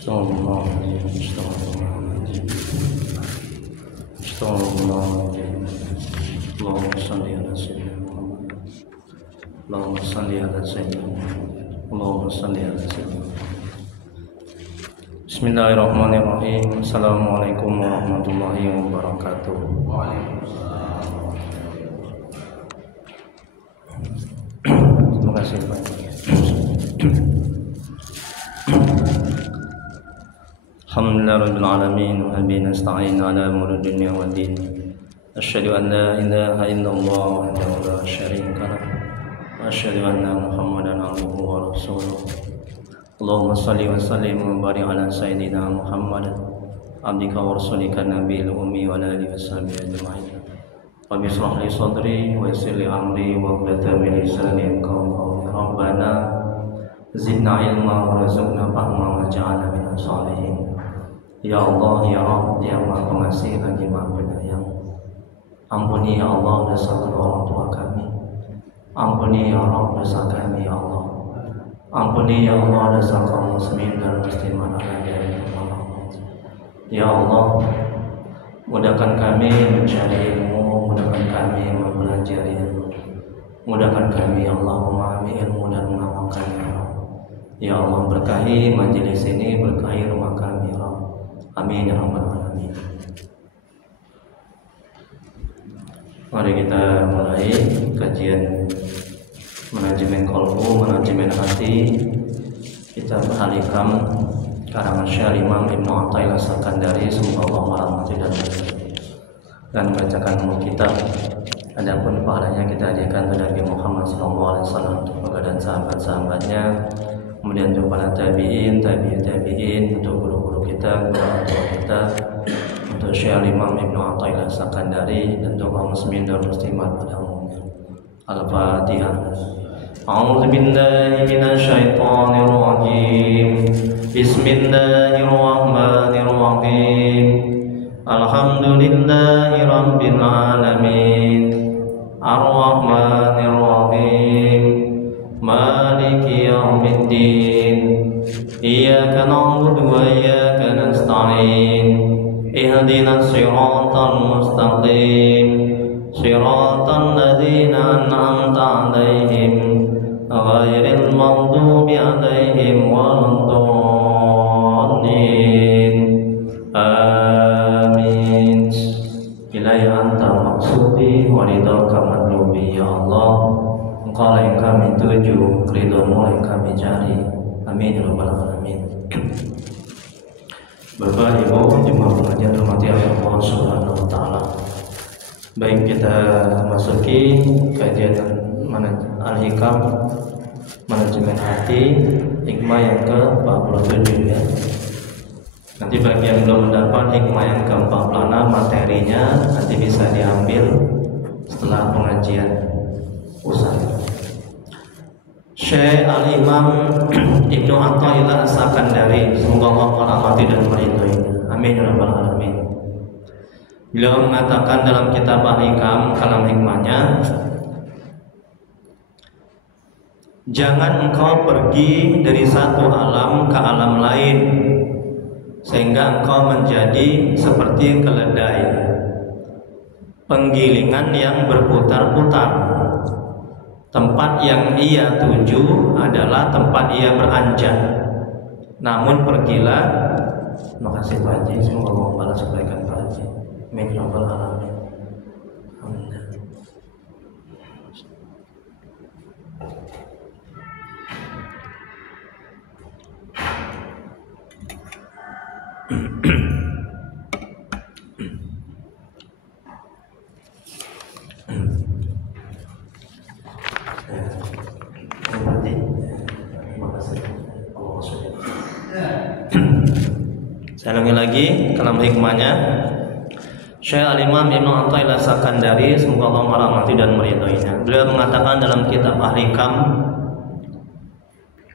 Astagfirullahaladzim. Astagfirullahaladzim. Allahumma salli ala sayyidina Muhammad. Allahumma salli ala sayyidina Muhammad. Allahumma salli ala sayyidina Muhammad. Bismillahirrahmanirrahim. Assalamualaikum warahmatullahi wabarakatuh. Terima kasih Pak. Alhamdulillahirabbil alamin wa bihi nasta'in ala umuri dunya waddin. Asyhadu an la ilaha illallah wahdahu la syarika lah wa asyhadu anna Muhammadan abduhu wa rasuluh. Allahumma shalli wa sallim wa barik ala sayyidina Muhammad abdika wa rasulika nabiyil ummi wa ala alihi washabihi ajma'in. Rabbi shrah li sadri wa yassir li amri wa hlul 'uqdatam min lisani yafqahu qawli. Rabbana zidna ilma warzuqna fahma waj'alna minas shalihin. Ya Allah, ya Rabb, ya Maha Pengasih lagi Maha Penyayang. Ampuni ya Allah dosa kedua orang tua kami. Ampuni ya Rabb dosa kami ya Allah. Ampuni ya Allah dosa kaum muslimin dan muslimat yang ya Allah, mudahkan kami mencari ilmu, mudahkan kami mempelajari ilmu, mudahkan kami ya Allah memahami ilmu dan mengamalkannya. Ya Allah, berkahi majelis ini, berkahi rumah kami ya Allah. Amin ya rabbal alamin. Mari kita mulai kajian manajemen qalbu, manajemen hati. Kita Al-Hikam karangan Syekh Imam Ibnu Athaillah As-Sakandari, semoga Allah merahmati dan membacakan kitab. Adapun pahalanya kita hadiahkan kepada Nabi Muhammad SAW dan sahabat-sahabatnya, kemudian untuk para tabi'in, untuk guru-guru kita, orang tua kita, untuk Syekh Imam Ibnu Athaillah As-Sakandari, dan untuk kaum muslimin dan muslimat pada umumnya. Al-Fatihah. A'udzu billahi minasy syaithanir rajim. Bismillahirrahmanirrahim. Alhamdulillahi rabbil alamin. Ar-Rahmanir Rahim. Maliki yaumiddin. Iyyaka na'budu wa iyyaka nasta'in. Ihdinas siratal mustaqim. Siratal ladzina an'amta 'alaihim ghairil maghdubi 'alaihim waladdallin. Amin. Ilaihi anta maqsudi wa ridhaka matlubi ya Allah. Engkau yang kami tuju, ridhomu yang kami cari. Amin ya rabbal alamin. Bapak Ibu jemaah pengajian rahmati Allah Subhanahu wa taala. Baik, kita masuki kajian Al-Hikam manajemen hati, hikmah yang ke-47 ya. Nanti bagi yang belum mendapat hikmah yang ke-46 materinya nanti bisa diambil setelah pengajian usai. Syekh Al-Imam Ibnu Athaillah As-Sakandari, semoga Allah merahmati dan meridhoinya. Amin ya rabbal alamin. Beliau mengatakan dalam kitab Al-Hikam kalam hikmahnya, jangan engkau pergi dari satu alam ke alam lain sehingga engkau menjadi seperti keledai, penggilingan yang berputar-putar. Tempat yang ia tuju adalah tempat ia beranjak. Namun pergilah. Terima kasih Pak Haji, semoga Allah membalas kebaikan Pak Haji. Amin ya rabbal alamin. Saya ulangi lagi kalam hikmahnya. Syekh Al-Imam Ibnu Athaillah As-Sakandari, semoga Allah merahmati dan meridhoinya. Beliau mengatakan dalam kitab Al-Hikam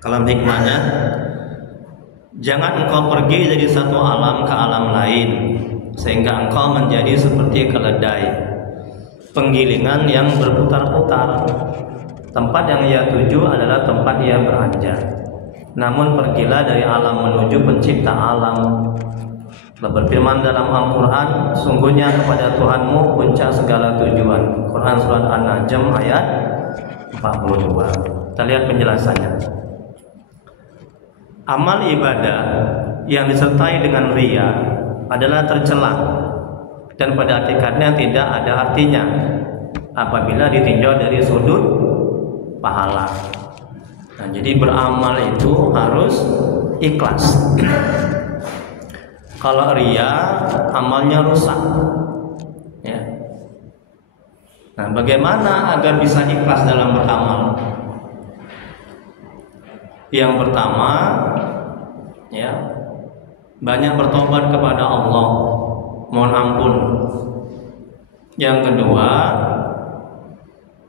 kalam hikmahnya, jangan engkau pergi dari satu alam ke alam lain sehingga engkau menjadi seperti keledai, penggilingan yang berputar-putar. Tempat yang ia tuju adalah tempat ia beranjak. namun pergilah dari alam menuju pencipta alam. Berfirman dalam Al-Quran, sungguhnya kepada Tuhanmu puncak segala tujuan. Quran surat An-Najm ayat 42. Kita lihat penjelasannya. Amal ibadah yang disertai dengan riya adalah tercela dan pada hakikatnya tidak ada artinya apabila ditinjau dari sudut pahala. Nah, jadi beramal itu harus ikhlas. Kalau riya, amalnya rusak. Ya. Nah, bagaimana agar bisa ikhlas dalam beramal? Yang pertama, ya, banyak bertobat kepada Allah, mohon ampun. Yang kedua,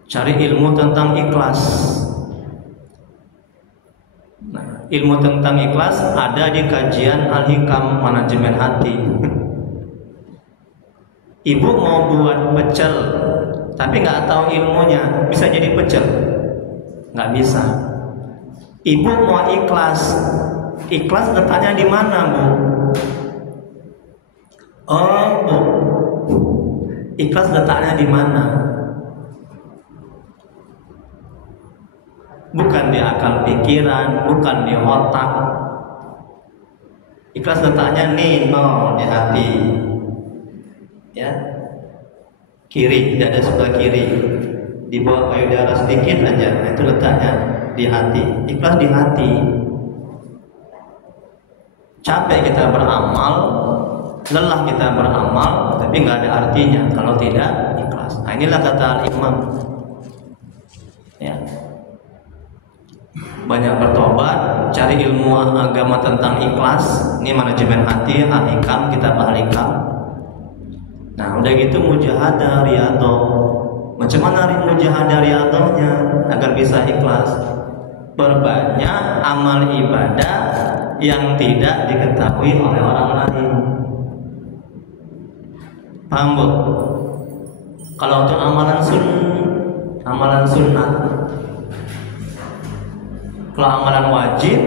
cari ilmu tentang ikhlas. Nah, ilmu tentang ikhlas ada di kajian Al-Hikam Manajemen Hati. Ibu mau buat pecel, tapi nggak tahu ilmunya, bisa jadi pecel? Nggak bisa. Ibu mau ikhlas, ikhlas letaknya di mana, Bu? Oh, Bu, ikhlas letaknya di mana? Bukan di akal pikiran, bukan di otak. Ikhlas letaknya nih, di hati. Ya, kiri, dada sebelah kiri, di bawah payudara sedikit aja, itu letaknya di hati. Ikhlas di hati. Capek kita beramal, lelah kita beramal, tapi nggak ada artinya kalau tidak ikhlas. Nah, inilah kata Al-Imam. Ya. Banyak bertobat, cari ilmu agama tentang ikhlas. Ini manajemen hati, Al-Hikam, kitab Al-Hikam. Nah, udah gitu mujahadah riyadhah. Macam mana mujahadah riyadhahnya agar bisa ikhlas? Berbanyak amal ibadah yang tidak diketahui oleh orang lain. Paham, Bu? Kalau untuk amalan sunnah, kalau amalan wajib,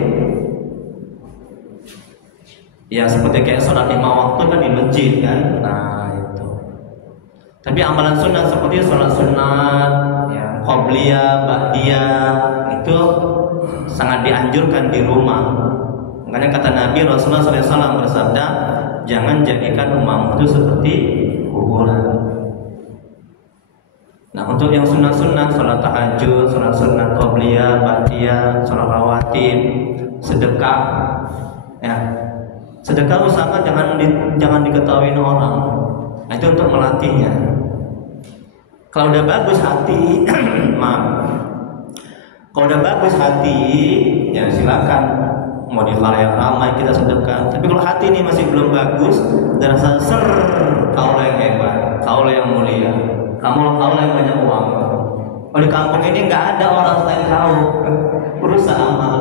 ya seperti kayak sholat 5 waktu kan di masjid kan. Nah itu. Tapi amalan sunnah seperti sholat sunat, ya, qobliyah, ba'diyah, itu sangat dianjurkan di rumah. Makanya kata Nabi Rasulullah SAW bersabda, jangan jadikan rumahmu itu seperti kuburan. Nah, untuk yang sunnah-sunnah, sholat tahajud, sholat sunnah qobliyah, ba'diyah, sholat rawatib, sedekah, ya, sedekah usahakan jangan diketahui orang. Nah, itu untuk melatihnya. Kalau udah bagus hati, maaf, kalau udah bagus hati, ya silakan mau di khalayak ramai kita sedekah. Tapi kalau hati ini masih belum bagus, dan rasa kaulah yang hebat, kaulah yang mulia, kaulah yang banyak uang. Kalau di kampung ini nggak ada orang selain kau, berusaha amal.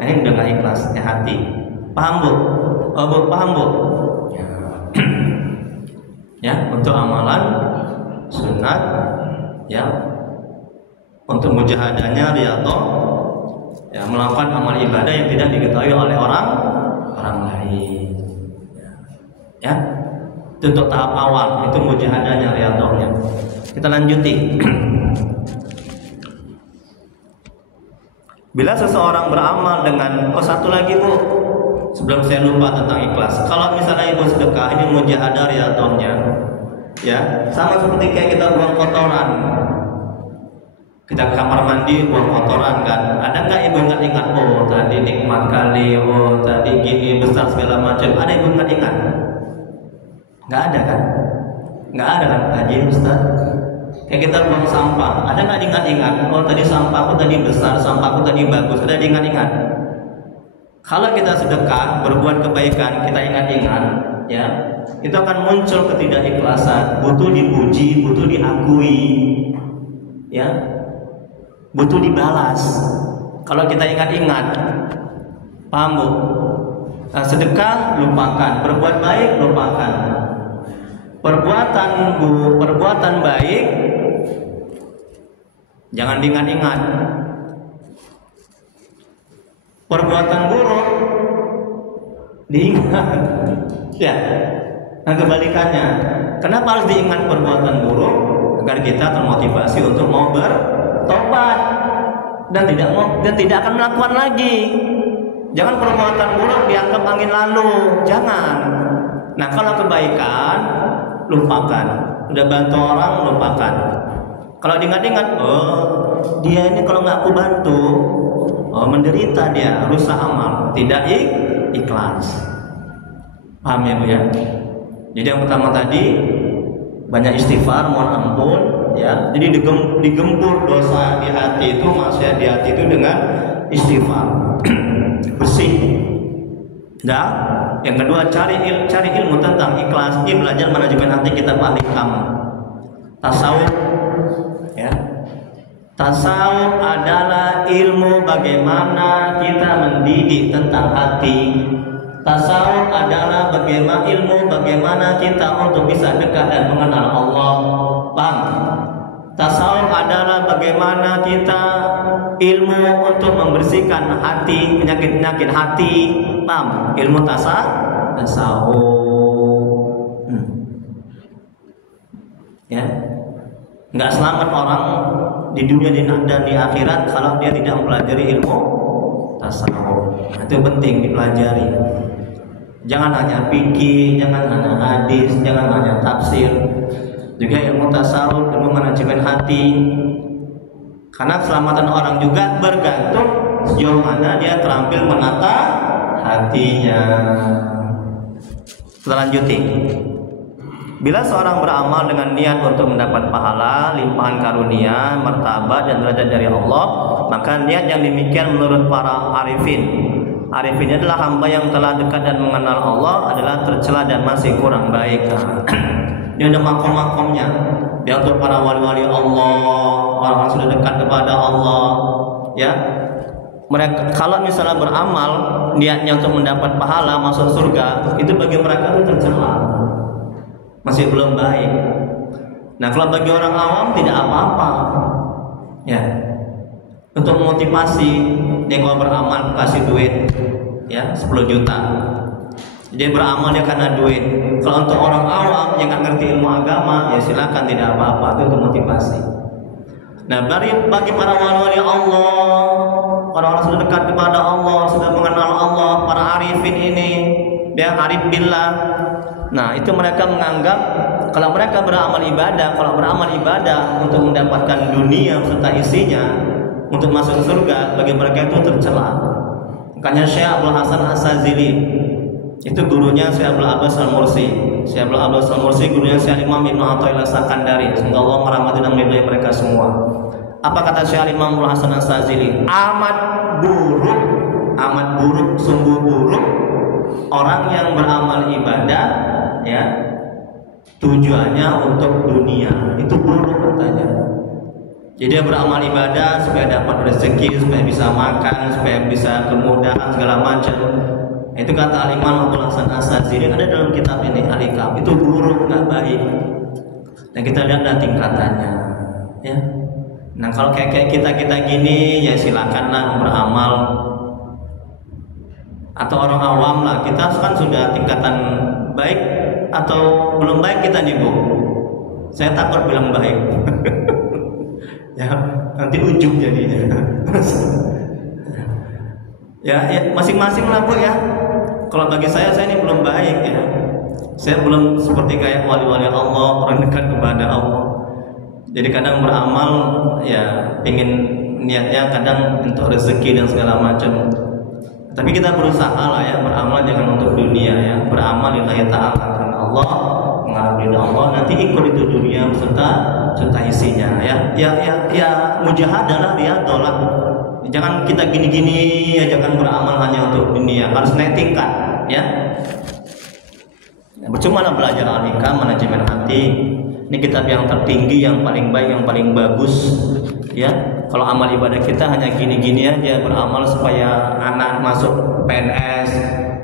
Nah, ini udah nggak ikhlas, ya hati. Paham, Bu? Oh, Bu, paham, Bu? Ya. Ya, untuk amalan sunat, ya, untuk mujahadahnya riyadhah, ya, melakukan amal ibadah yang tidak diketahui oleh orang lain. Ya, itu untuk tahap awal, itu mujahadahnya riyadhahnya. Kita lanjuti. Bila seseorang beramal dengan, satu lagi, Bu, sebelum saya lupa tentang ikhlas. Kalau misalnya ibu sedekah, ini mujahadah riyadhahnya, ya, sama seperti kayak kita buang kotoran. Kita ke kamar mandi buang kotoran kan, ada nggak ibu ingat-ingat, oh tadi nikmat kali, oh tadi gini besar segala macam, ada ibu ingat-ingat? Nggak ada kan? Nggak ada kan, Haji Ustaz? Kayak kita buang sampah, ada nggak diingat-ingat? Oh tadi sampahku tadi besar, sampahku tadi bagus, ada diingat-ingat? Kalau kita sedekah, berbuat kebaikan, kita ingat-ingat, ya, itu akan muncul ketidakikhlasan, butuh dipuji, butuh diakui, ya, butuh dibalas. Kalau kita ingat-ingat, paham, Bu? Nah, sedekah lupakan, berbuat baik lupakan. Perbuatan baik jangan diingat-ingat. perbuatan buruk diingat. Ya. Nah kebalikannya, kenapa harus diingat perbuatan buruk? Agar kita termotivasi untuk mau bertobat dan tidak akan melakukan lagi. Jangan perbuatan buruk dianggap angin lalu, jangan. Nah kalau kebaikan lupakan, udah bantu orang lupakan. Kalau diingat-ingat, oh dia ini kalau nggak aku bantu, oh menderita dia, rusak amal, tidak ikhlas. Paham ya Bu ya? Jadi yang pertama tadi banyak istighfar, mohon ampun, ya. Jadi digempur dosa di hati itu, maksudnya di hati itu dengan istighfar, bersih. Dan yang kedua cari ilmu tentang ikhlas. Ini belajar manajemen hati kita paling utama. Tasawuf, ya. Tasawuf adalah ilmu bagaimana kita mendidik tentang hati. Tasawuf adalah bagaimana kita untuk bisa dekat dan mengenal Allah. Paham? Tasawuf adalah bagaimana kita ilmu untuk membersihkan hati, penyakit-penyakit hati. Paham? Ilmu tasawuf. Ya. Enggak selamat orang di dunia dan di akhirat kalau dia tidak mempelajari ilmu tasawuf. Itu penting dipelajari. Jangan hanya fikih, jangan hanya hadis, jangan hanya tafsir. Juga ilmu tasawuf, ilmu manajemen hati. Karena keselamatan orang juga bergantung sejauh mana dia terampil menata hatinya. Kita lanjuti. Bila seorang beramal dengan niat untuk mendapat pahala, limpahan karunia, martabat dan derajat dari Allah, maka niat yang demikian menurut para arifin adalah hamba yang telah dekat dan mengenal Allah adalah tercela dan masih kurang baik. Ini ada makom-makomnya. Dia untuk para wali-wali Allah, orang-orang sudah dekat kepada Allah, ya. Mereka kalau misalnya beramal niatnya untuk mendapat pahala masuk surga, itu bagi mereka itu tercela, masih belum baik. Nah kalau bagi orang awam tidak apa-apa, ya. Untuk memotivasi dia kalau beramal kasih duit, ya 10 juta. Dia beramal dia karena duit. Kalau untuk orang awam yang nggak ngerti ilmu agama, ya silakan, tidak apa-apa, itu untuk motivasi. Nah bagi para wali Allah, orang-orang sudah dekat kepada Allah, sudah mengenal Allah, para arifin ini, dia arif billah. Nah itu mereka menganggap kalau mereka beramal ibadah untuk mendapatkan dunia serta isinya, untuk masuk surga, bagi mereka itu tercela. Makanya Syekh Abdul Hasan As-Sazili itu gurunya Syekh Abdul Abbas Al-Mursi. Syekh Abdul Abbas Al-Mursi gurunya Syekh Imam Ibnu Athaillah Sakandari. Semoga Allah merahmati dan meridai mereka semua. Apa kata Syekh Imam Abdul Hasan As-Sazili? Amat buruk, sungguh buruk orang yang beramal ibadah, ya, tujuannya untuk dunia. Itu buruk katanya. Jadi dia beramal ibadah supaya dapat rezeki, supaya bisa makan, supaya bisa kemudahan segala macam. Itu kata Al-Imam Abdul Hasan As-Sazili, ada dalam kitab ini Al-Ikam. Itu buruk, nggak baik. Dan kita lihat tingkatannya, ya. Nah kalau kayak kita gini, ya silakanlah beramal. Atau orang awam lah, kita kan sudah tingkatan baik atau belum baik kita nih Bu. Saya takut bilang baik. Ya nanti ujung jadinya. ya masing-masing lah Bu ya. Kalau bagi saya ini belum baik ya. Saya belum seperti kayak wali-wali Allah, orang dekat kepada Allah. Jadi kadang beramal ya ingin niatnya kadang untuk rezeki dan segala macam. Tapi kita berusaha lah ya, beramal jangan untuk dunia ya. Beramal lillahi ta'ala karena Allah, mengharap ridha Allah, nanti ikut itu dunia serta isinya ya mujahadah lah, riyadhah lah. Jangan kita gini-gini ya, jangan beramal hanya untuk dunia, harus naik tingkat ya. Percuma lah belajar Al-Hikam, manajemen hati. Ini kitab yang tertinggi, yang paling baik, yang paling bagus ya. Kalau amal ibadah kita hanya gini-gini aja, beramal supaya anak masuk PNS,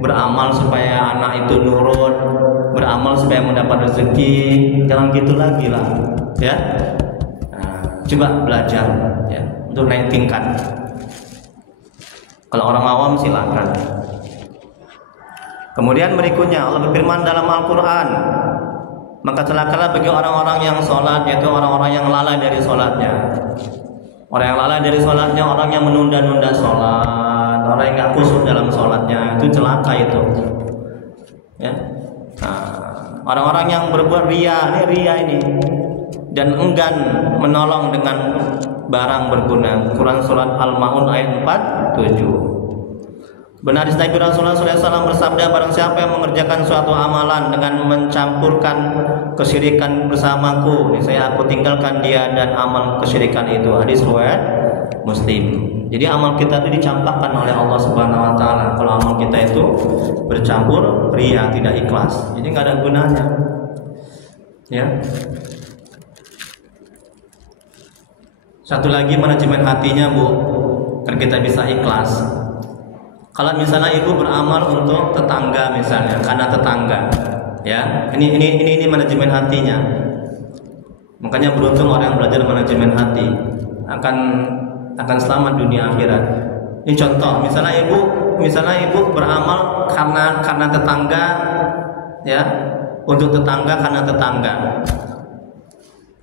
beramal supaya anak itu nurut, beramal supaya mendapat rezeki, jangan gitu lagi lah ya. Nah, coba belajar ya untuk naik tingkat. Kalau orang awam silakan. Kemudian berikutnya Allah berfirman dalam Al-Quran, maka celakalah bagi orang-orang yang sholat, yaitu orang-orang yang lalai dari sholatnya. Orang yang lalai dari sholatnya, orang yang menunda-nunda sholat, orang yang nggak khusyuk dalam sholatnya, itu celaka itu. Ya. Nah, orang-orang yang berbuat ria ini dan enggan menolong dengan barang berguna. Quran surat Al-Maun ayat 47. Benar di Nabi Rasulullah SAW bersabda, barang siapa yang mengerjakan suatu amalan dengan mencampurkan kesyirikan bersamaku, niscaya aku tinggalkan dia dan amal kesyirikan itu. Hadis riwayat Muslim. Jadi amal kita itu dicampakkan oleh Allah Subhanahu Wa Taala. Kalau amal kita itu bercampur ria, tidak ikhlas, jadi nggak ada gunanya. Ya. Satu lagi manajemen hatinya, Bu, agar kita bisa ikhlas. Kalau misalnya ibu beramal untuk tetangga misalnya, karena tetangga, ya, ini manajemen hatinya. Makanya beruntung orang yang belajar manajemen hati akan selamat dunia akhirat. Ini contoh, misalnya ibu beramal karena tetangga, ya, untuk tetangga karena tetangga.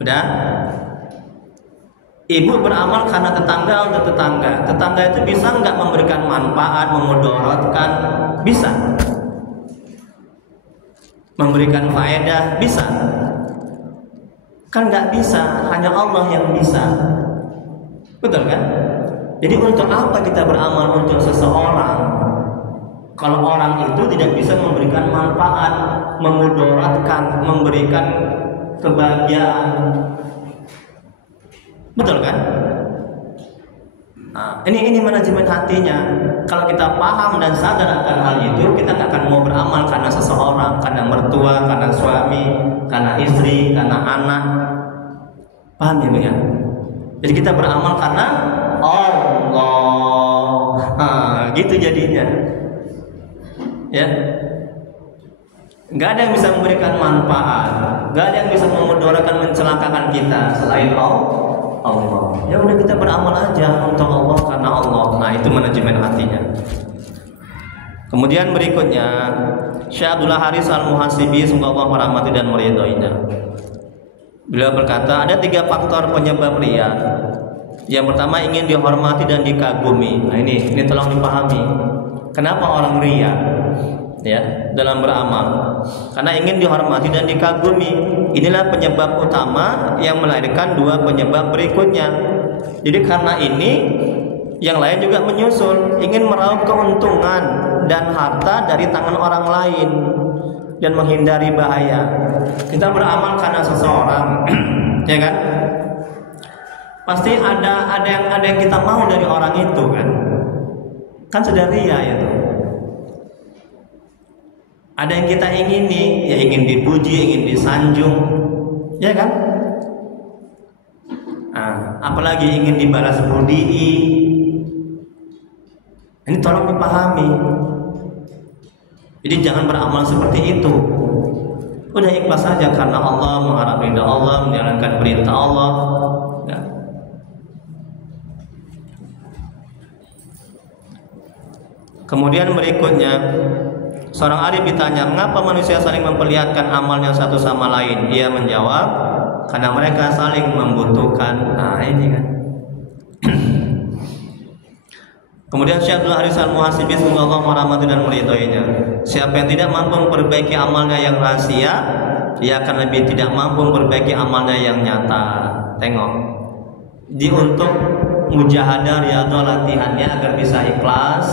Udah? Ibu beramal karena tetangga untuk tetangga. Tetangga itu bisa nggak memberikan manfaat, memudaratkan? Bisa. Memberikan faedah? Bisa. Kan nggak bisa, hanya Allah yang bisa. Betul kan? Jadi untuk apa kita beramal untuk seseorang kalau orang itu tidak bisa memberikan manfaat, memudaratkan, memberikan kebahagiaan? Betul kan? Nah, ini manajemen hatinya. Kalau kita paham dan sadar akan hal itu, kita nggak akan mau beramal karena seseorang, karena mertua, karena suami, karena istri, karena anak. Paham ya? Jadi kita beramal karena Allah. Gitu jadinya. Ya. Nggak ada yang bisa memberikan manfaat, nggak ada yang bisa memudaratkan, mencelakakan kita selain Allah. Ya udah kita beramal aja untuk Allah karena Allah. Nah itu manajemen hatinya. Kemudian berikutnya Syekh Abdullah Haris Al-Muhasibi, semoga Allah merahmati dan meridhoinya. Beliau berkata ada 3 faktor penyebab riya. Yang pertama ingin dihormati dan dikagumi. Nah ini tolong dipahami. Kenapa orang riya? Ya, dalam beramal karena ingin dihormati dan dikagumi. Inilah penyebab utama yang melahirkan 2 penyebab berikutnya. Jadi karena ini yang lain juga menyusul, ingin meraup keuntungan dan harta dari tangan orang lain dan menghindari bahaya. Kita beramal karena seseorang ya kan, pasti ada yang kita mau dari orang itu kan sudah riya ya tuh. Ada yang kita ingini, ya ingin dipuji, ingin disanjung, ya kan? Nah, apalagi ingin dibalas budi. Ini tolong dipahami. Jadi jangan beramal seperti itu. Udah ikhlas saja karena Allah, mengharap ridha Allah, menjalankan perintah Allah. Ya. Kemudian berikutnya, seorang arif ditanya, mengapa manusia saling memperlihatkan amalnya satu sama lain? Ia menjawab, karena mereka saling membutuhkan. Nah ini kan. Kemudian Syekh Abdullah Haris Al-Muhasibi, semoga Allah merahmati dan meridhoinya. Siapa yang tidak mampu memperbaiki amalnya yang rahasia, dia akan lebih tidak mampu memperbaiki amalnya yang nyata. Tengok, di untuk mujahadah riyadhah latihannya agar bisa ikhlas,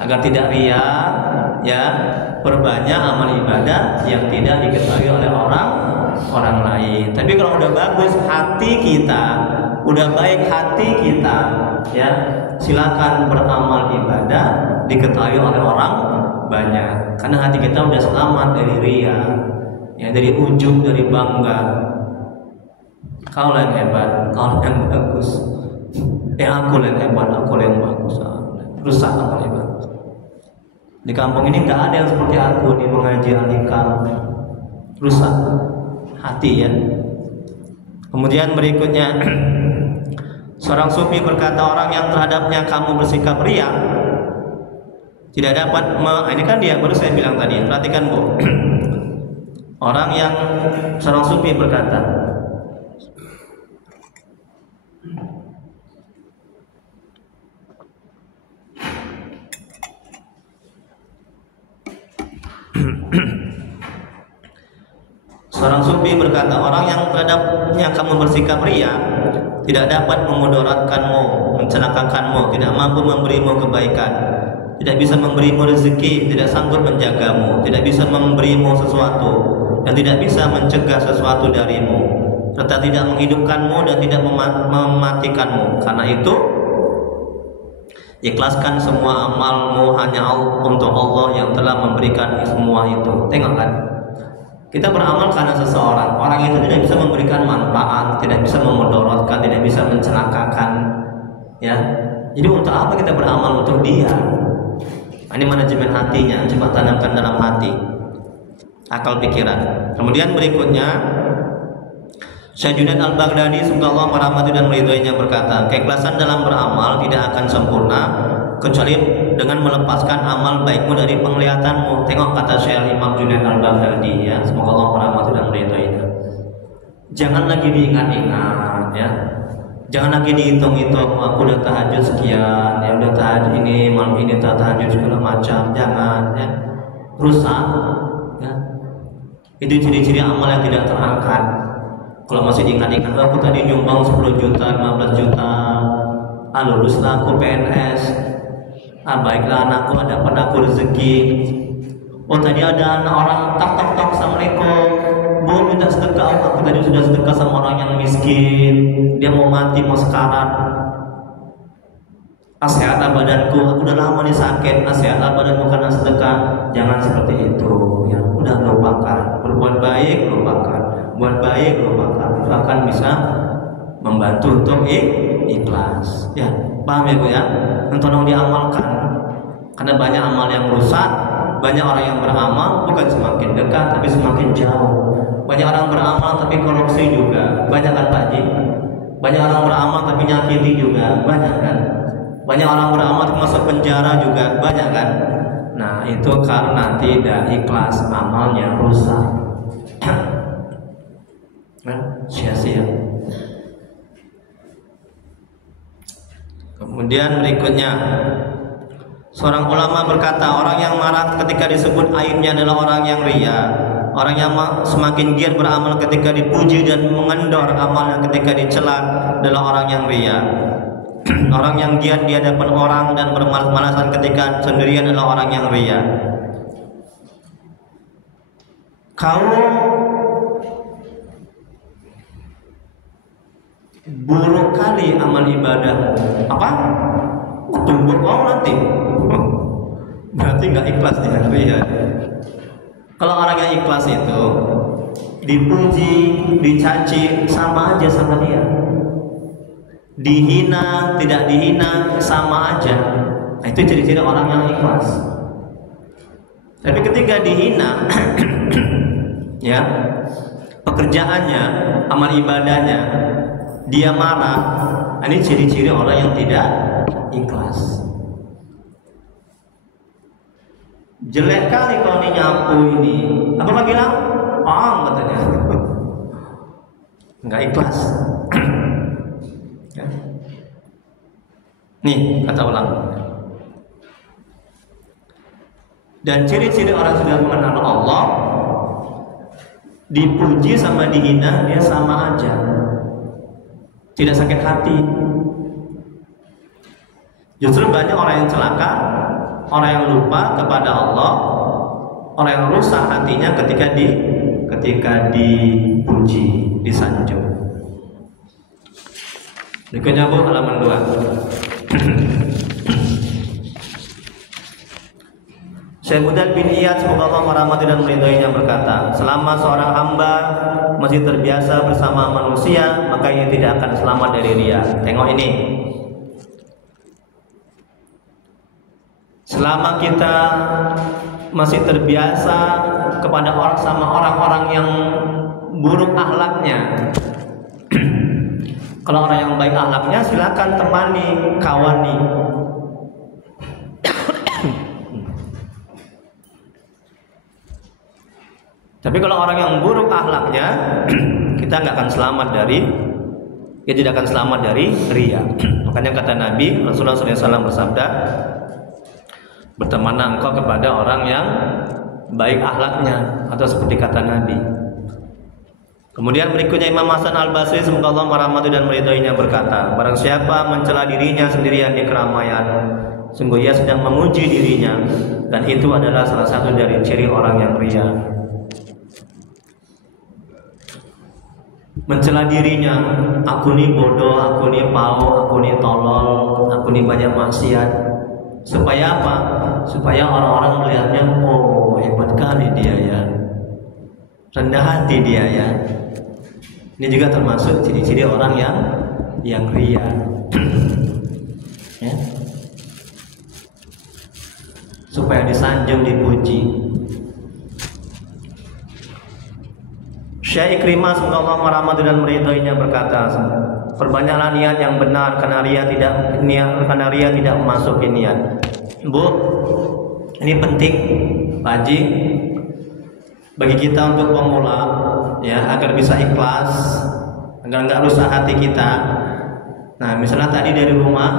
agar tidak riya, ya, perbanyak amal ibadah yang tidak diketahui oleh orang lain. Tapi kalau udah bagus hati kita, udah baik hati kita, ya, silakan beramal ibadah diketahui oleh orang banyak. Karena hati kita udah selamat dari riya, ya, dari ujub, dari bangga. Kau yang hebat, kau yang bagus. Aku yang hebat, aku yang bagus. Rusak amal ibadah. Di kampung ini nggak ada yang seperti aku nih mengaji alikam. Rusak hati ya. Kemudian berikutnya, seorang sufi berkata, orang yang terhadapnya kamu bersikap riya, Tidak dapat ini kan dia baru saya bilang tadi. Perhatikan Bu. Orang yang seorang sufi berkata, seorang sufi berkata, orang yang kamu bersikap riya tidak dapat memudaratkanmu, mencelakakanmu, tidak mampu memberimu kebaikan, tidak bisa memberimu rezeki, tidak sanggup menjagamu, tidak bisa memberimu sesuatu, dan tidak bisa mencegah sesuatu darimu, serta tidak menghidupkanmu dan tidak mematikanmu. Karena itu, ikhlaskan semua amalmu hanya untuk Allah yang telah memberikan semua itu. Tengok kan, kita beramal karena seseorang, orang itu tidak bisa memberikan manfaat, tidak bisa memudaratkan, tidak bisa mencelakakan, ya. Jadi untuk apa kita beramal untuk dia? Ini manajemen hatinya, coba tanamkan dalam hati, akal pikiran. Kemudian berikutnya, Syekh Junaid Al-Baghdadi semoga Allah merahmati dan meridhoinya berkata, keikhlasan dalam beramal tidak akan sempurna kecuali dengan melepaskan amal baikmu dari penglihatanmu. Tengok kata Syekh Imam Junaid Al-Baghdadi, ya, semoga Allah merahmati dan meridhoinya. Jangan lagi diingat-ingat, ya. Jangan lagi dihitung-hitung, aku udah tahajud sekian, ya udah tahajud ini, malam ini tahajud segala macam. Jangan, ya. Rusak, ya. Itu ciri-ciri amal yang tidak terangkat. Kalau masih diingat-ingat, aku tadi nyumbang 10 juta, 15 juta, luluslah aku PNS, baiklah anakku, dapat aku rezeki. Oh tadi ada anak orang tok, assalamualaikum, Bu minta sedekah. Aku tadi sudah sedekah sama orang yang miskin, dia mau mati, mau sekarat. Sehatlah badanku, aku udah lama nih sakit, sehatlah badanku karena sedekah. Jangan seperti itu, ya. Udah lupakan, berbuat baik lupakan, buat baik lupakan. Itu akan bisa membantu untuk ikhlas, ya. Paham ya Bu ya? Tolong diamalkan, karena banyak amal yang rusak. Banyak orang yang beramal bukan semakin dekat tapi semakin jauh. Banyak orang beramal tapi korupsi juga, banyak kan Pak Haji? Banyak orang beramal tapi nyakiti juga, banyak kan? Banyak orang beramal tapi masuk penjara juga, banyak kan? Nah itu karena tidak ikhlas, amalnya rusak. Sia-sia. Kemudian berikutnya, seorang ulama berkata, orang yang marah ketika disebut aibnya adalah orang yang riya. Orang yang semakin giat beramal ketika dipuji dan mengendor amalnya ketika dicela adalah orang yang riya. Orang yang giat di hadapan orang dan bermalas-malasan ketika sendirian adalah orang yang riya. Kau buruk kali amal ibadah. Apa? Tunggu kau nanti. Berarti nggak ikhlas dia, riya. Kalau orang yang ikhlas itu dipuji, dicaci sama aja sama dia. Dihina, tidak dihina sama aja. Nah, itu ciri-ciri orang yang ikhlas. Tapi ketika dihina, ya, pekerjaannya, amal ibadahnya, dia marah, ini ciri-ciri orang yang tidak ikhlas. Jelek kali kalau ini nyapu ini. Apa lagi bilang? Pang katanya. Enggak ikhlas. Ya. Nih kata ulama. Dan ciri-ciri orang sudah mengenal Allah, dipuji sama dihina dia sama aja, tidak sakit hati. Justru banyak orang yang celaka, orang yang lupa kepada Allah, orang yang rusak hatinya ketika dipuji, disanjung. Berikutnya Bu, halaman 2. Syekh Budal bin Iyad semoga Allah merahmati dan meridhoinya berkata, selama seorang hamba masih terbiasa bersama manusia, maka ia tidak akan selamat dari riya. Tengok ini. Selama kita masih terbiasa kepada orang sama orang-orang yang buruk akhlaknya, kalau orang yang baik akhlaknya silakan temani, kawani. Tapi kalau orang yang buruk akhlaknya, kita nggak akan selamat dari, dia tidak akan selamat dari riya. Makanya kata Nabi Rasulullah SAW bersabda, bertemanlah engkau kepada orang yang baik akhlaknya, atau seperti kata Nabi. Kemudian berikutnya Imam Hasan Al-Basri semoga Allah merahmati dan meridhoinya berkata, barang siapa mencela dirinya sendirian di keramaian, sungguh ia sedang memuji dirinya, dan itu adalah salah satu dari ciri orang yang riya. Mencela dirinya, aku ini bodoh, aku ini pau, aku ini tolol, aku ini banyak maksiat. Supaya apa? Supaya orang-orang melihatnya, oh hebat kali dia ya, rendah hati dia ya. Ini juga termasuk ciri-ciri orang yang riya. Ya. Supaya disanjung, dipuji. Syekh Ikrimah semoga Allah merahmati dan meridhoinya berkata, perbanyaklah niat yang benar karena riya tidak memasuki niat. Bu, ini penting Pak Haji bagi kita untuk pemula, ya, agar bisa ikhlas, agar nggak rusak hati kita. Nah, misalnya tadi dari rumah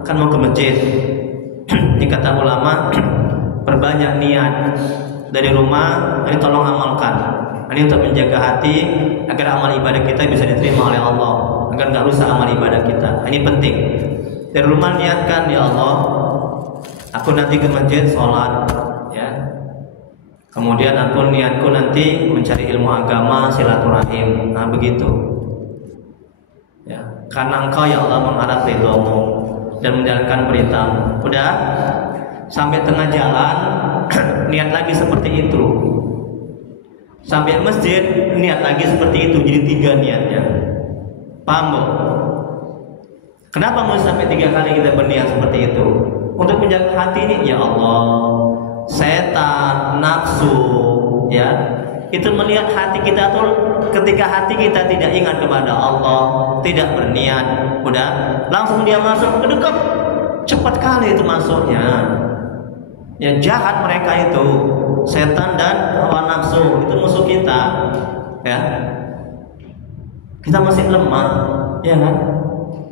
kan mau ke masjid, ini kata ulama, perbanyak niat dari rumah. Ini tolong amalkan. Ini untuk menjaga hati agar amal ibadah kita bisa diterima oleh Allah, agar nggak rusak amal ibadah kita. Ini penting. Dari rumah niatkan, ya Allah, aku nanti ke masjid sholat, ya. Kemudian niatku nanti mencari ilmu agama, silaturahim. Nah begitu. Ya, karena Engkau ya Allah mengharap ridhomu dan menjalankan perintahmu. Udah sampai tengah jalan niat lagi seperti itu. Sampai masjid niat lagi seperti itu, jadi 3 niatnya. Paham bu? Kenapa mau sampai 3 kali kita berniat seperti itu? Untuk menjaga hati ini, ya Allah, setan, nafsu, ya, itu melihat hati kita tuh, ketika hati kita tidak ingat kepada Allah, tidak berniat, udah langsung dia masuk ke dekat, cepat kali itu masuknya. Ya jahat mereka itu, setan dan hawa nafsu itu musuh kita, ya. Kita masih lemah, ya kan?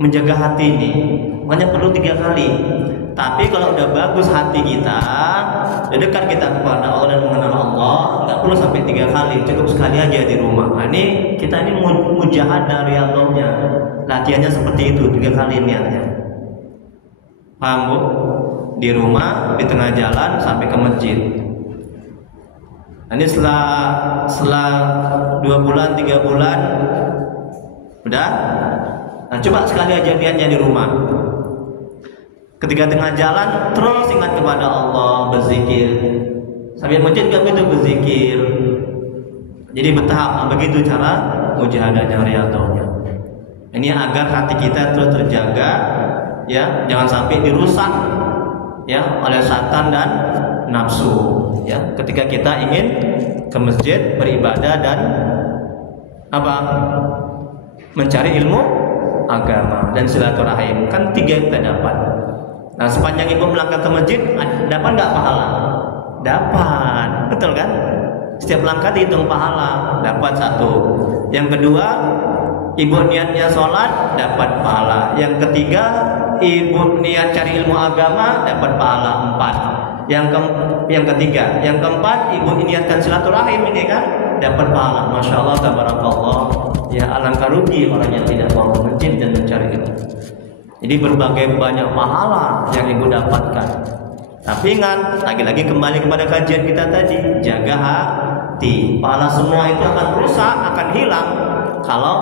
Menjaga hati ini hanya perlu 3 kali. Tapi kalau udah bagus hati kita, udah dekat kita kepada Allah dan mengenal Allah, nggak perlu sampai 3 kali, cukup sekali aja di rumah. Nah, ini kita ini mujahadah riyadhahnya, latihannya seperti itu, 3 kali niatnya. Paham bu? Di rumah, di tengah jalan, sampai ke masjid. Ini setelah 2 bulan, 3 bulan, udah. Nah, coba sekali aja niatnya di rumah. Ketika tengah jalan, terus ingat kepada Allah, berzikir. Sampai masjid gak begitu berzikir. Jadi bertahap. Nah, begitu cara mujahadahnya, riyadhahnya. Ini agar hati kita terus terjaga, ya, jangan sampai dirusak, ya, oleh setan dan nafsu, ya. Ketika kita ingin ke masjid beribadah dan apa? Mencari ilmu agama dan silaturahim, kan 3 kita dapat. Nah, sepanjang ibu melangkah ke masjid, dapat nggak pahala? Dapat, betul kan? Setiap langkah dihitung pahala, dapat 1. Yang kedua, ibu niatnya sholat, dapat pahala. Yang ketiga, ibu niat cari ilmu agama, dapat pahala 4. Yang ketiga, yang keempat, ibu niatkan silaturahim, ini kan dapat pahala. Masya Allah, tabarakallah. Ya, alangkah rugi orang yang tidak mau ke masjid dan mencari ilmu. Jadi berbagai banyak pahala yang ibu dapatkan. Tapi ingat, lagi-lagi kembali kepada kajian kita tadi, jaga hati. Pahala semua itu akan rusak, akan hilang kalau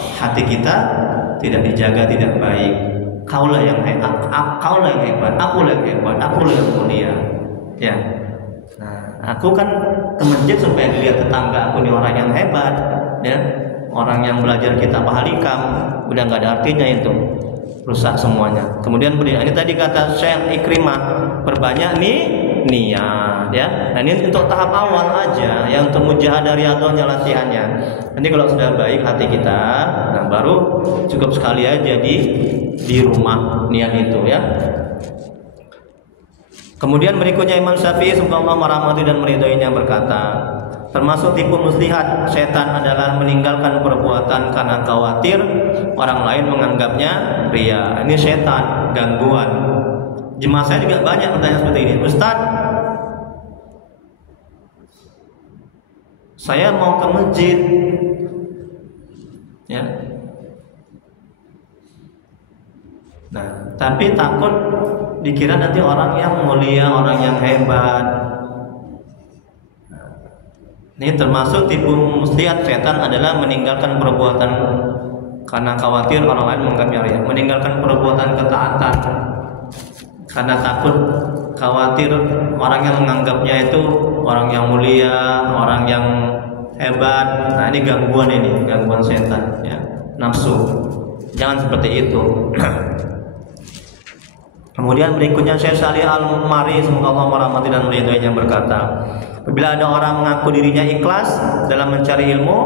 hati kita tidak dijaga, tidak baik. Kaulah yang hebat, akulah yang hebat, akulah yang mulia. Ya. Nah, aku kan ke masjid supaya dilihat tetangga aku ini orang yang hebat, ya. Orang yang belajar kitab Al-Hikam, udah nggak ada artinya itu, rusak semuanya. Kemudian ini tadi kata Syekh Ikrimah, perbanyak nih niat, ya. Nah, ini untuk tahap awal aja, yang untuk mujahadah riyadhahnya, latihannya. Nanti kalau sudah baik hati kita, nah baru cukup sekali aja di rumah niat itu, ya. Kemudian berikutnya Imam Syafi'i semoga Allah merahmati dan meridhoinya berkata, Termasuk tipu muslihat setan adalah meninggalkan perbuatan karena khawatir orang lain menganggapnya ria. Ini setan, gangguan. Jemaah saya juga banyak bertanya seperti ini. Ustaz, saya mau ke masjid, ya. Nah, tapi takut dikira nanti orang yang mulia, orang yang hebat. Ini termasuk tipu muslihat setan adalah meninggalkan perbuatan karena khawatir orang lain menganggapnya ria, meninggalkan perbuatan ketaatan karena takut khawatir orang yang menganggapnya itu orang yang mulia, orang yang hebat. Nah, ini gangguan setan, ya, nafsu. Jangan seperti itu. Kemudian berikutnya Syekh Salih Al-Mari, semoga Allah merahmati dan meridhoinya, berkata, apabila ada orang mengaku dirinya ikhlas dalam mencari ilmu,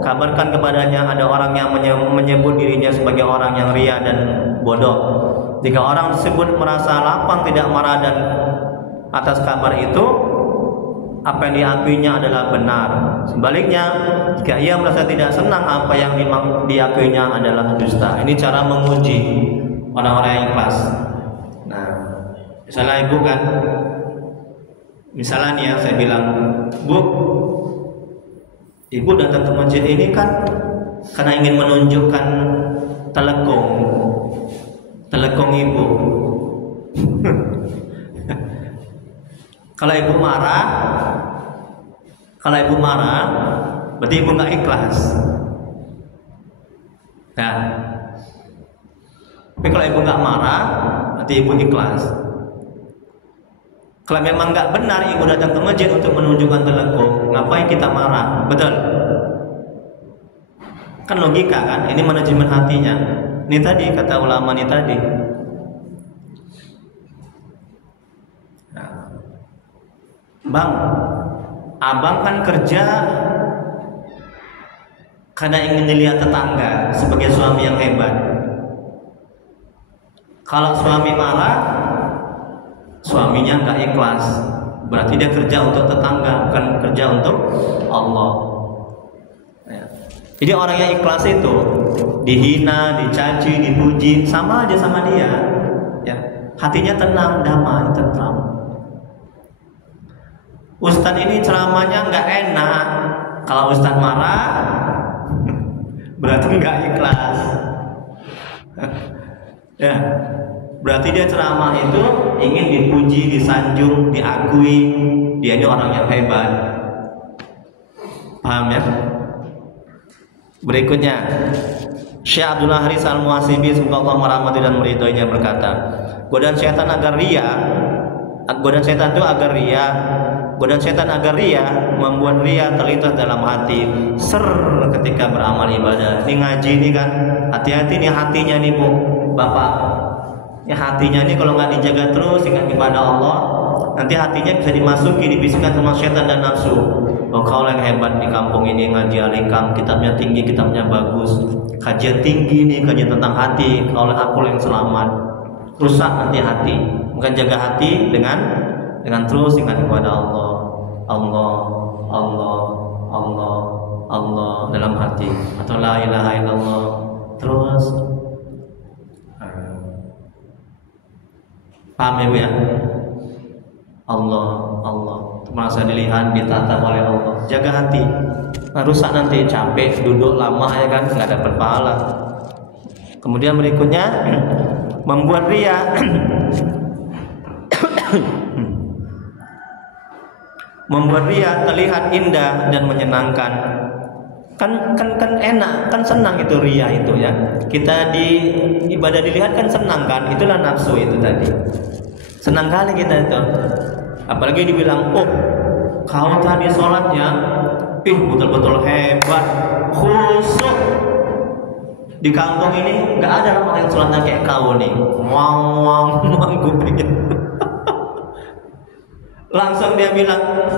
kabarkan kepadanya ada orang yang menyebut dirinya sebagai orang yang ria dan bodoh. Jika orang tersebut merasa lapang tidak marah dan atas kabar itu, apa yang diakuinya adalah benar. Sebaliknya, jika ia merasa tidak senang, apa yang diakuinya adalah dusta. Ini cara menguji orang-orang yang ikhlas. Nah, misalnya ibu kan, misalnya nih ya, saya bilang, Bu, ibu datang ke masjid ini kan karena ingin menunjukkan telekung ibu. Kalau ibu marah, berarti ibu nggak ikhlas. Nah, tapi kalau ibu nggak marah, berarti ibu ikhlas. Kalau memang nggak benar ibu datang ke masjid untuk menunjukkan telekung, ngapain kita marah? Betul? Kan logika kan? Ini manajemen hatinya. Ini tadi kata ulama ini tadi. Bang, abang kan kerja karena ingin dilihat tetangga sebagai suami yang hebat. Kalau suami marah, suaminya nggak ikhlas, berarti dia kerja untuk tetangga, bukan kerja untuk Allah. Jadi orang yang ikhlas itu dihina, dicaci, dipuji, sama aja sama dia, ya. Hatinya tenang, damai, tentram. Ustadz ini ceramahnya nggak enak. Kalau Ustadz marah, berarti nggak ikhlas. Ya, berarti dia ceramah itu ingin dipuji, disanjung, diakui dia ini orang yang hebat. Paham ya? Berikutnya, Syekh Abdullah Haris Al-Muhasibi, semoga Allah merahmati dan meridhoinya, berkata, godaan setan agar ria membuat ria terlintas dalam hati ketika beramal ibadah. Ini ngaji ini kan, hati-hati nih hatinya nih Bu, Bapak. Ya, hatinya ini kalau nggak dijaga terus ingat kepada Allah, nanti hatinya bisa dimasuki, dibisikkan sama setan dan nafsu. Oh, kau yang hebat di kampung ini, ngaji alikam, kitabnya tinggi, kitabnya bagus, kajian tinggi nih, kajian tentang hati. Kau aku yang selamat. Rusak nanti hati. Bukan jaga hati dengan terus ingat kepada Allah, Allah, Allah, Allah, Allah dalam hati, atau la ilaha illallah terus. Paham ya Bu ya? Allah, Allah, merasa dilihat, ditatap oleh Allah. Jaga hati. Nah, rusak nanti, capek duduk lama ya kan, nggak dapat pahala. Kemudian berikutnya membuat ria. Membuat ria terlihat indah dan menyenangkan. Kan enak, kan senang itu ria itu ya. Kita di ibadah dilihat kan senang kan, itulah nafsu itu tadi. Senang kali kita itu. Apalagi dibilang, oh kau tadi sholatnya, betul-betul hebat, khusyuk. Di kampung ini nggak ada orang yang sholatnya kayak kau nih, wang kupingnya. Langsung dia bilang,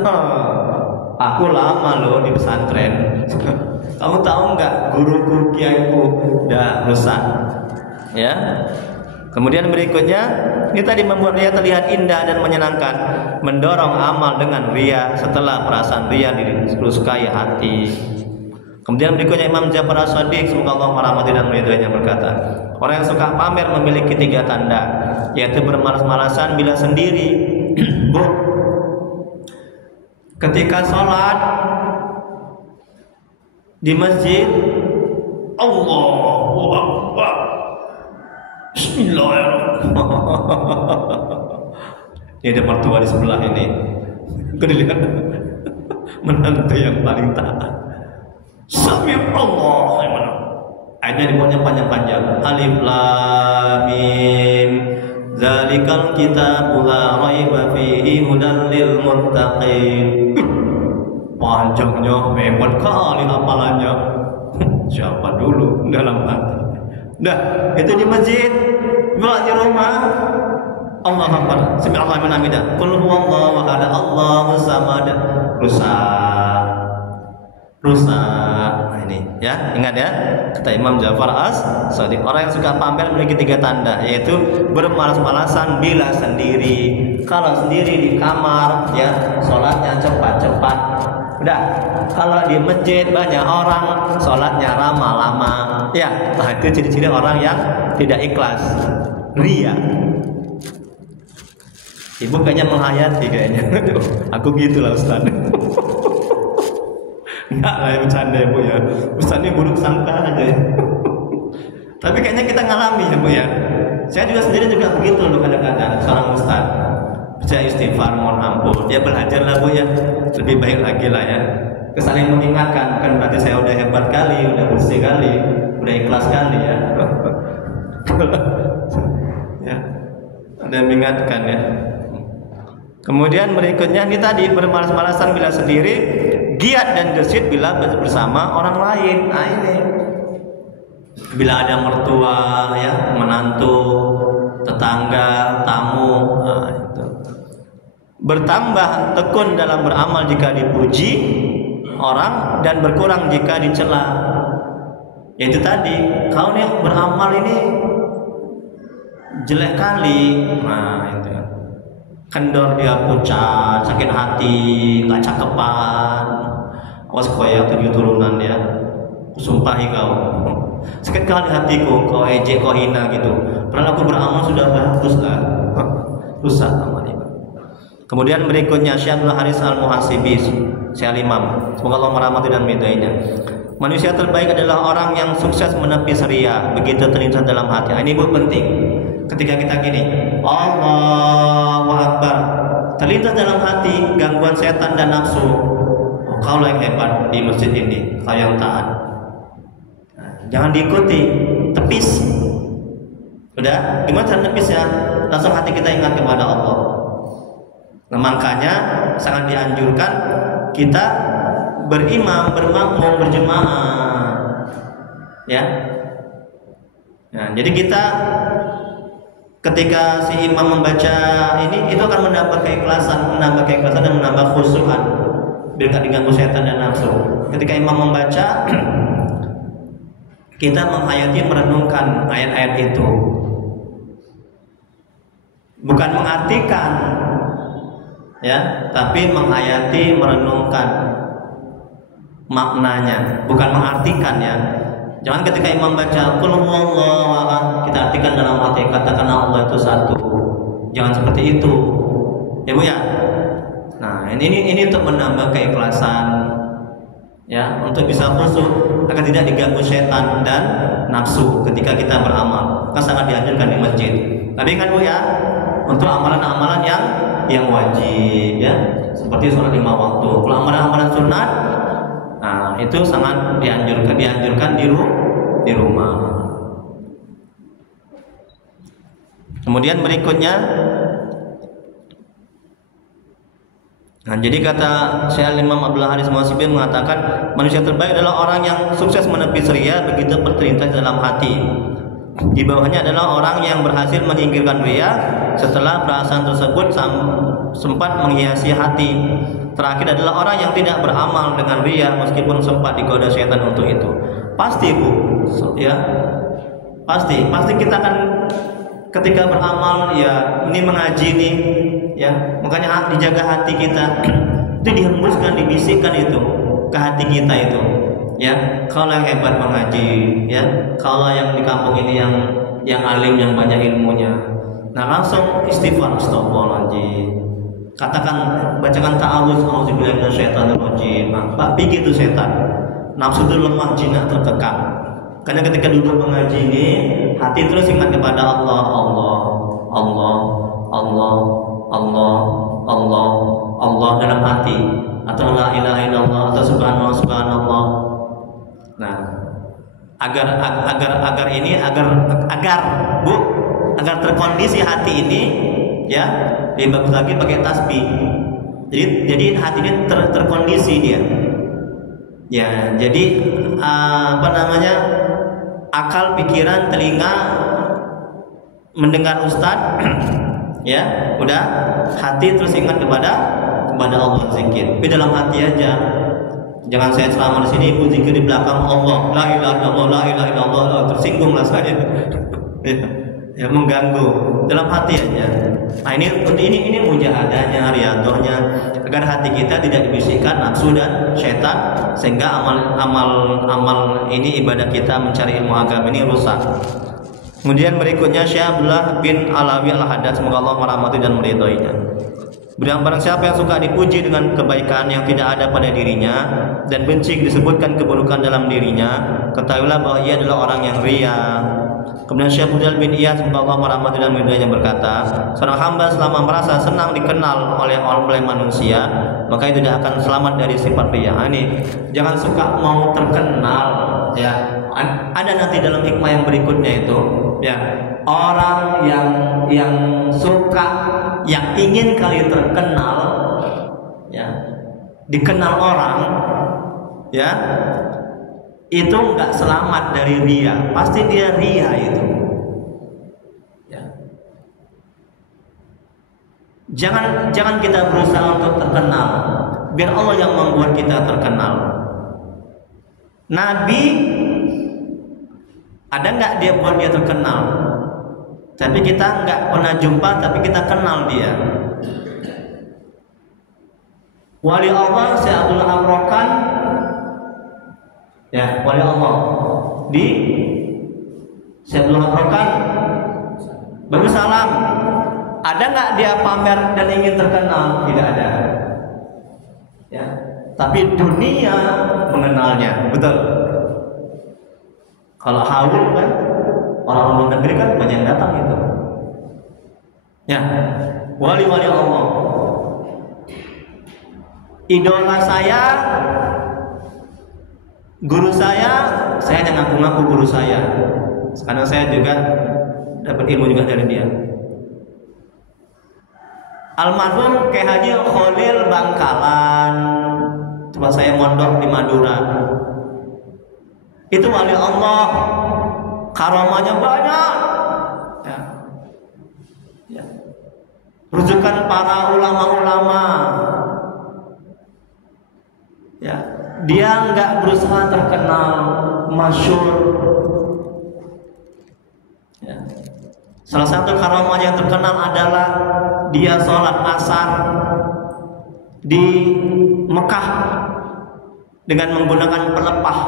aku lama loh di pesantren. Kamu tahu nggak, guruku, kiaiku udah rusak, ya. Kemudian berikutnya, ini tadi membuat ria terlihat indah dan menyenangkan, mendorong amal dengan ria setelah perasaan ria disukai hati. Kemudian berikutnya Imam Ja'far As-Shadiq, semoga Allah merahmati dan meridhoinya, berkata, orang yang suka pamer memiliki 3 tanda, yaitu bermalas-malasan bila sendiri. Bu, ketika sholat di masjid, Allahu Akbar, Bismillahirrahmanirrahim. Ini ada mertua di sebelah ini. Kau dilihat menantu yang paling taat. Sami Allah. Ayatnya dibuatnya panjang-panjang. Alif Lam Mim. Zalikal kitabu la raiba fihi hudan lil muttaqin. Panjangnya, hebat kali hafalannya. Siapa dulu dalam hati? Dah, itu di masjid, di rumah. Allahu Akbar. Subhanallah wa bihamdihi. Qul huwallahu ahad, Allahus samad. Rusak. Nah ini ya, ingat ya. Kata Imam Ja'far As-Shadiq, orang yang suka pamer memiliki 3 tanda, yaitu bermalas-malasan bila sendiri. Kalau sendiri di kamar, ya sholatnya cepat-cepat. Udah. Kalau di masjid banyak orang, sholatnya lama-lama. Ya, nah itu ciri-ciri orang yang tidak ikhlas, ria. Ibu kayaknya menghayati kayaknya. Aku gitulah Ustaz. Enggak lah, bercanda ya Bu ya. Ustaz ini buruk sangka aja ya. Tapi kayaknya kita ngalami ya Bu ya. Saya juga sendiri juga begitu loh kadang-kadang, seorang Ustaz. Saya istighfar, mohon ampun. Ya belajar lah Bu ya. Lebih baik lagi lah ya. Saling mengingatkan, kan berarti saya udah hebat kali, udah bersih kali, udah ikhlas kali ya. Ya. Ada mengingatkan ya. Kemudian berikutnya ini tadi bermalas-malasan bila sendiri, giat dan gesit bila bersama orang lain. Nah ini, bila ada mertua, ya, menantu, tetangga, tamu, nah, itu. Bertambah tekun dalam beramal jika dipuji orang dan berkurang jika dicela. Yaitu tadi, kau nih beramal ini jelek kali. Nah itu. Kendor dia pucat, sakit hati, nggak cakepan. Awas kau ya 7 turunan ya, kusumpahi kau. Sakit kali hatiku, kau ejek, kau hina gitu. Padahal aku beramal sudah bagus lah. Rusak amal ini. Kemudian berikutnya Syekh Abdul Haris Al-Muhasibi, Syekh Imam, semoga Allah merahmati dan meridainya. Manusia terbaik adalah orang yang sukses menepis ria, begitu terlintas dalam hati. Ini Bu penting. Ketika kita gini, Allahu Akbar, terlintas dalam hati gangguan setan dan nafsu. Oh, kau yang hebat di masjid ini, kau yang taat. Nah, jangan diikuti, tepis. Udah, gimana cara tepisnya? Langsung hati kita ingat kepada Allah. Nah, makanya sangat dianjurkan kita berimam, bermakmum, berjemaah. Ya. Nah, jadi kita ketika si imam membaca ini, itu akan menambah keikhlasan dan menambah khusyukan, biar tidak diganggu setan dan nafsu. Ketika imam membaca, kita menghayati, merenungkan ayat-ayat itu, bukan mengartikan, ya, tapi menghayati, merenungkan maknanya, bukan mengartikan ya. Jangan ketika imam baca Qul huwallahu ahad, kita artikan dalam hati, katakan Allah itu satu. Jangan seperti itu. Ya Bu ya. Nah, ini untuk menambah keikhlasan, ya, untuk bisa khusyuk agar tidak diganggu setan dan nafsu ketika kita beramal. Kan sangat dianjurkan di masjid. Tapi kan Bu ya, untuk amalan-amalan yang wajib ya, seperti sholat 5 waktu. Kalau amalan-amalan sunat, nah itu sangat dianjurkan di rumah. Kemudian berikutnya, nah jadi kata Syekh Imam Abdul Haris Al-Muhasibi mengatakan, manusia terbaik adalah orang yang sukses menepis ria begitu terlintas dalam hati. Di bawahnya adalah orang yang berhasil menyingkirkan ria setelah perasaan tersebut sempat menghiasi hati. Terakhir adalah orang yang tidak beramal dengan ria meskipun sempat digoda setan untuk itu. Pasti Bu, ya, pasti kita akan ketika beramal ya ini mengaji nih ya, makanya dijaga hati kita itu, dihembuskan, dibisikkan itu ke hati kita itu ya. Kalau yang hebat mengaji ya, kalau yang di kampung ini yang alim, yang banyak ilmunya, nah langsung istighfar, astagfirullahaladzim, katakan, bacakan ta'awudz, auzubillahi minasyaitonirrajim. Pak, pikir itu setan, nafsu itu lemah, jinak terkekang. Karena ketika duduk mengaji ini, hati terus ingat kepada Allah, Allah, Allah, Allah, Allah, Allah, Allah dalam hati, atau la ilaha illallah, atau subhanallah, subhanallah. Nah, agar ini agar terkondisi hati ini ya, lebih bagus lagi pakai tasbih. Jadi hati ini terkondisi dia. Ya, jadi akal, pikiran, telinga mendengar ustadz ya, udah, hati terus ingat kepada Allah, zikir. Tapi dalam hati aja. Jangan saya selama di sini ikut zikir di belakang Allah, la ilaha illallah, la ilaha illallah, tersinggung lah saya. Ya, mengganggu. Dalam hati aja. Nah, ini mujahadahnya, riyadhahnya, agar hati kita tidak dibisikkan nafsu dan setan, sehingga amal ini, ibadah kita mencari ilmu agama ini rusak. Kemudian berikutnya Syekh Abdullah bin Alawi Al-Haddad, semoga Allah merahmati dan meridhoinya. Barang siapa yang suka dipuji dengan kebaikan yang tidak ada pada dirinya dan benci disebutkan keburukan dalam dirinya, ketahuilah bahwa ia adalah orang yang riya. Kemudian Syekh Fudal bin Iyad, semoga Allah merahmati dan meridhoinya, berkata, seorang hamba selama merasa senang dikenal oleh manusia, maka itu tidak akan selamat dari sifat riya. Ini jangan suka mau terkenal ya. Ada nanti dalam hikmah yang berikutnya itu ya, orang yang suka, yang ingin kali terkenal ya, dikenal orang ya, itu nggak selamat dari riya, pasti dia riya itu ya. Jangan kita berusaha untuk terkenal, biar Allah yang membuat kita terkenal. Nabi ada nggak dia buat dia terkenal? Tapi kita nggak pernah jumpa, tapi kita kenal dia. Wali Allah Syekh Abdul Amrokan ya, wali Allah di Syekh Abdul Amrokan bagus salam. Ada nggak dia pamer dan ingin terkenal? Tidak ada. Ya, tapi dunia mengenalnya, betul. Kalau haul kan, orang luar negeri kan banyak yang datang itu. Ya, wali-wali Allah. Idola saya, guru saya hanya ngaku-ngaku guru saya. Karena saya juga dapat ilmu juga dari dia. Almarhum Kyai Haji Khalil Bangkalan, tempat saya mondok di Madura. Itu wali Allah, karamahnya banyak ya. Ya. Rujukan para ulama-ulama ya. Dia nggak berusaha terkenal, masyhur ya. Salah satu karamah yang terkenal adalah dia sholat asar di Mekah dengan menggunakan pelepah.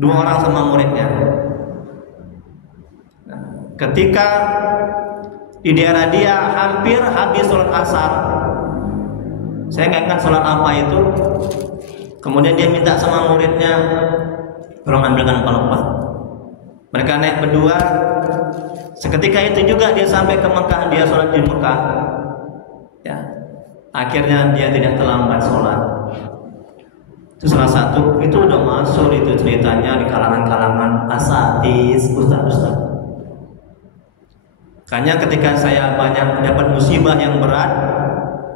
2 orang sama muridnya. Nah, ketika di daerah dia hampir habis sholat asar, saya nggak ingat sholat apa itu. Kemudian dia minta sama muridnya, tolong ambilkan pelepah. Mereka naik berdua. Seketika itu juga dia sampai ke Mekah, dia sholat di Mekah. Ya, akhirnya dia tidak terlambat sholat. Itu salah satu, itu udah masuk itu ceritanya di kalangan-kalangan asatidz, ustaz-ustaz. Makanya ketika saya banyak dapat musibah yang berat,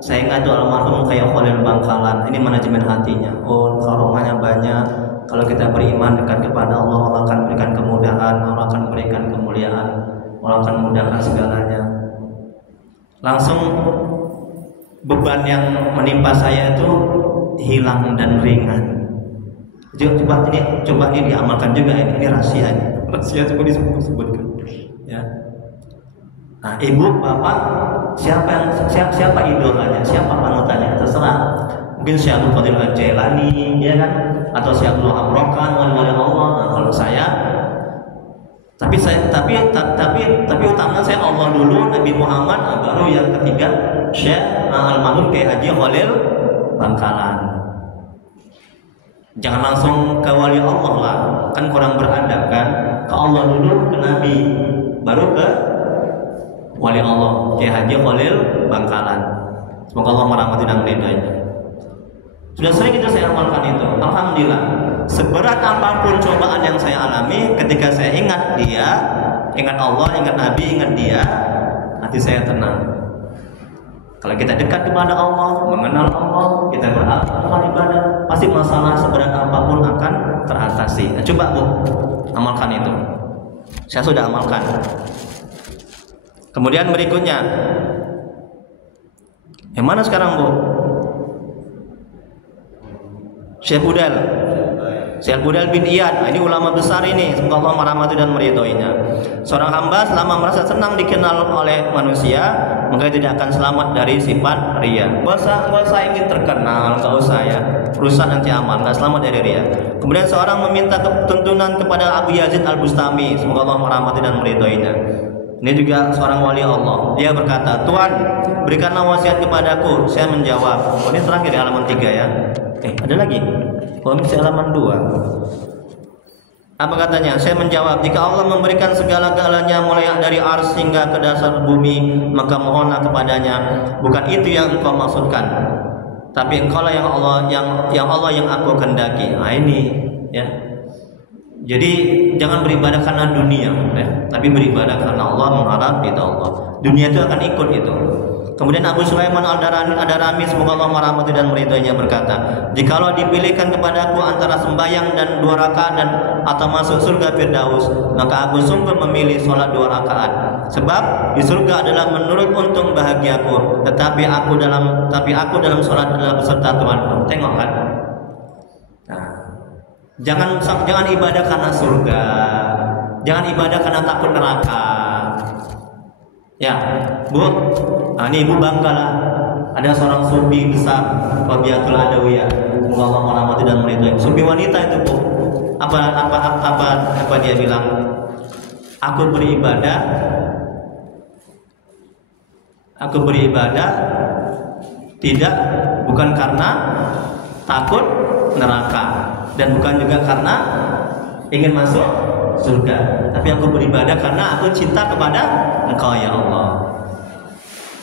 saya ingat tuh almarhum Kyai Khalil Bangkalan. Ini manajemen hatinya. Oh, karomahnya banyak. Kalau kita beriman dekat kepada Allah, Allah akan berikan kemudahan, Allah akan berikan kemuliaan, Allah akan memudahkan segalanya. Langsung beban yang menimpa saya itu hilang dan ringan. Coba ini diamalkan juga ini rahasia. Rahasia coba disebutkan. Ya. Nah, ibu, bapak, siapa idolanya, siapa panutannya, terserah. Mungkin Syekh Abdul Qadir Al-Jailani, ya kan, atau Syekh Abdul Wahab Rokan, wali-wali Allah. Nah, kalau saya, tapi utama saya Allah dulu, Nabi Muhammad, baru yang ketiga Syekh Al-Mahmud Kiai Haji Khalil Bangkalan. Jangan langsung ke wali Allah lah, kan kurang beradab kan. Ke Allah dulu, ke Nabi, baru ke wali Allah Kiai Haji Khalil Bangkalan. Semoga Allah merahmati dan meridainya. Sudah sering itu saya amalkan itu. Alhamdulillah. Seberat apapun cobaan yang saya alami, ketika saya ingat dia, ingat Allah, ingat Nabi, ingat dia, hati saya tenang. Kalau kita dekat kepada Allah, mengenal Allah, kita beramal ibadah, pasti masalah seberat apapun akan teratasi. Nah, coba Bu, amalkan itu. Saya sudah amalkan. Kemudian berikutnya, yang mana sekarang Bu? Syekh Budal bin Iyad. Ini ulama besar ini, semoga Allah merahmati dan meridhoinya. Seorang hamba selama merasa senang dikenal oleh manusia, maka tidak akan selamat dari sifat riya. Gak usah ingin terkenal, gak usah ya, rusak nanti amal, gak selamat dari riya. Kemudian seorang meminta tuntunan kepada Abu Yazid Al-Bustami, semoga Allah merahmati dan meridhoinya. Ini juga seorang wali Allah. Dia berkata, Tuhan, berikanlah wasiat kepadaku. Saya menjawab. Oh, ini terakhir di halaman 3 ya. Ada lagi. Komisi halaman 2. Apa katanya? Saya menjawab, jika Allah memberikan segala-galanya mulai dari ars hingga ke dasar bumi, maka mohonlah kepadanya. Bukan itu yang engkau maksudkan, tapi engkau lah yang Allah yang aku kehendaki. Nah ini ya. Jadi jangan beribadah karena dunia, ya, tapi beribadah karena Allah, mengharap ridha Allah. Dunia itu akan ikut itu. Kemudian Abu Sulaiman Al-Darami, semoga Allah merahmati dan meridhoinya, berkata, jikalau dipilihkan kepadaku antara sembahyang dan 2 rakaat dan atau masuk surga Firdaus, maka aku sungguh memilih sholat 2 rakaat. Sebab di surga adalah menurut untung bahagiaku, tetapi aku dalam sholat adalah beserta Tuhanku. Tengok kan? Jangan ibadah karena surga, jangan ibadah karena takut neraka. Ya, Bu, nah ini Ibu banggalah. Ada seorang sufi besar, Rabiatul Adawiyah. Semoga Allah merahmati dan meridhoi. Sufi wanita itu Bu. Apa dia bilang? Aku beribadah tidak bukan karena takut neraka dan bukan juga karena ingin masuk surga, tapi aku beribadah karena aku cinta kepada Engkau ya Allah.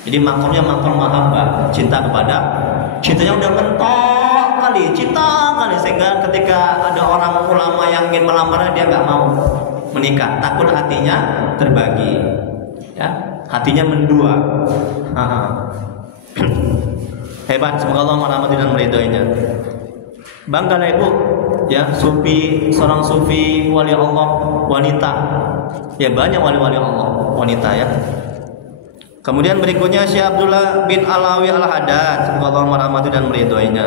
Jadi makamnya makam mahabbah, cintanya udah mentok kali, cinta kali, sehingga ketika ada orang ulama yang ingin melamarnya dia nggak mau menikah, takut hatinya terbagi, ya, hatinya mendua. Hebat, semoga Allah merahmati dan meridhoinya. Banggalah Ibu, ya, seorang sufi wali Allah wanita. Ya, banyak wali-wali Allah wanita ya. Kemudian berikutnya Syekh Abdullah bin Alawi Al-Haddad, semoga Allah merahmati dan meridhoinya.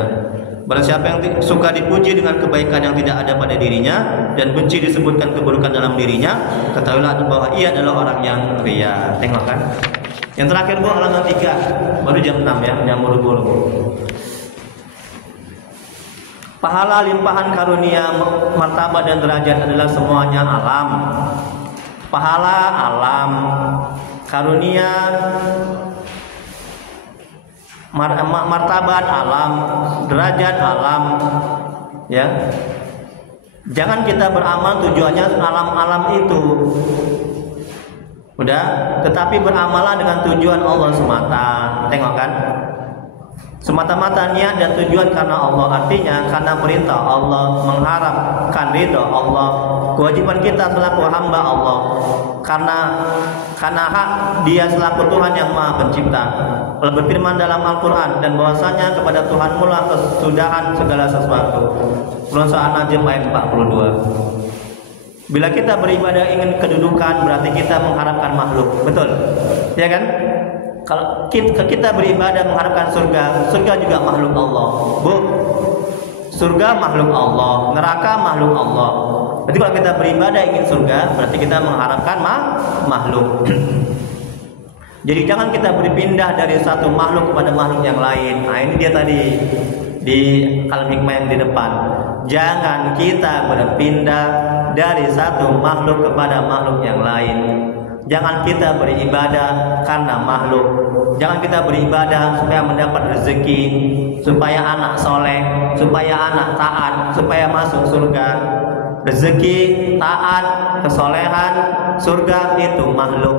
Barang siapa yang suka dipuji dengan kebaikan yang tidak ada pada dirinya dan benci disebutkan keburukan dalam dirinya, ketahuilah bahwa ia adalah orang yang riya. Tengok kan? Yang terakhir Bu, halaman 3. Baru jam 6 ya, jam buru-buru. Pahala, limpahan karunia, martabat dan derajat adalah semuanya alam. Pahala alam, karunia, martabat alam, derajat alam, ya. Jangan kita beramal tujuannya alam-alam itu, udah, tetapi beramallah dengan tujuan Allah semata. Tengok kan? Semata-mata niat dan tujuan karena Allah, artinya karena perintah Allah, mengharapkan ridha Allah. Kewajiban kita selaku hamba Allah karena hak Dia selaku Tuhan yang Maha Pencipta. Allah berfirman dalam Al-Quran, dan bahwasanya kepada Tuhanmu lah kesudahan segala sesuatu. Surah An-Najm ayat 42. Bila kita beribadah ingin kedudukan, berarti kita mengharapkan makhluk, betul? Ya kan? Kalau kita beribadah mengharapkan surga, surga juga makhluk Allah, Bu. Surga makhluk Allah, neraka makhluk Allah. Berarti kalau kita beribadah ingin surga, berarti kita mengharapkan makhluk. Jadi jangan kita berpindah dari satu makhluk kepada makhluk yang lain. Nah, ini dia tadi di kalam hikmah yang di depan. Jangan kita berpindah dari satu makhluk kepada makhluk yang lain. Jangan kita beribadah karena makhluk. Jangan kita beribadah supaya mendapat rezeki, supaya anak soleh, supaya anak taat, supaya masuk surga. Rezeki, taat, kesolehan, surga itu makhluk.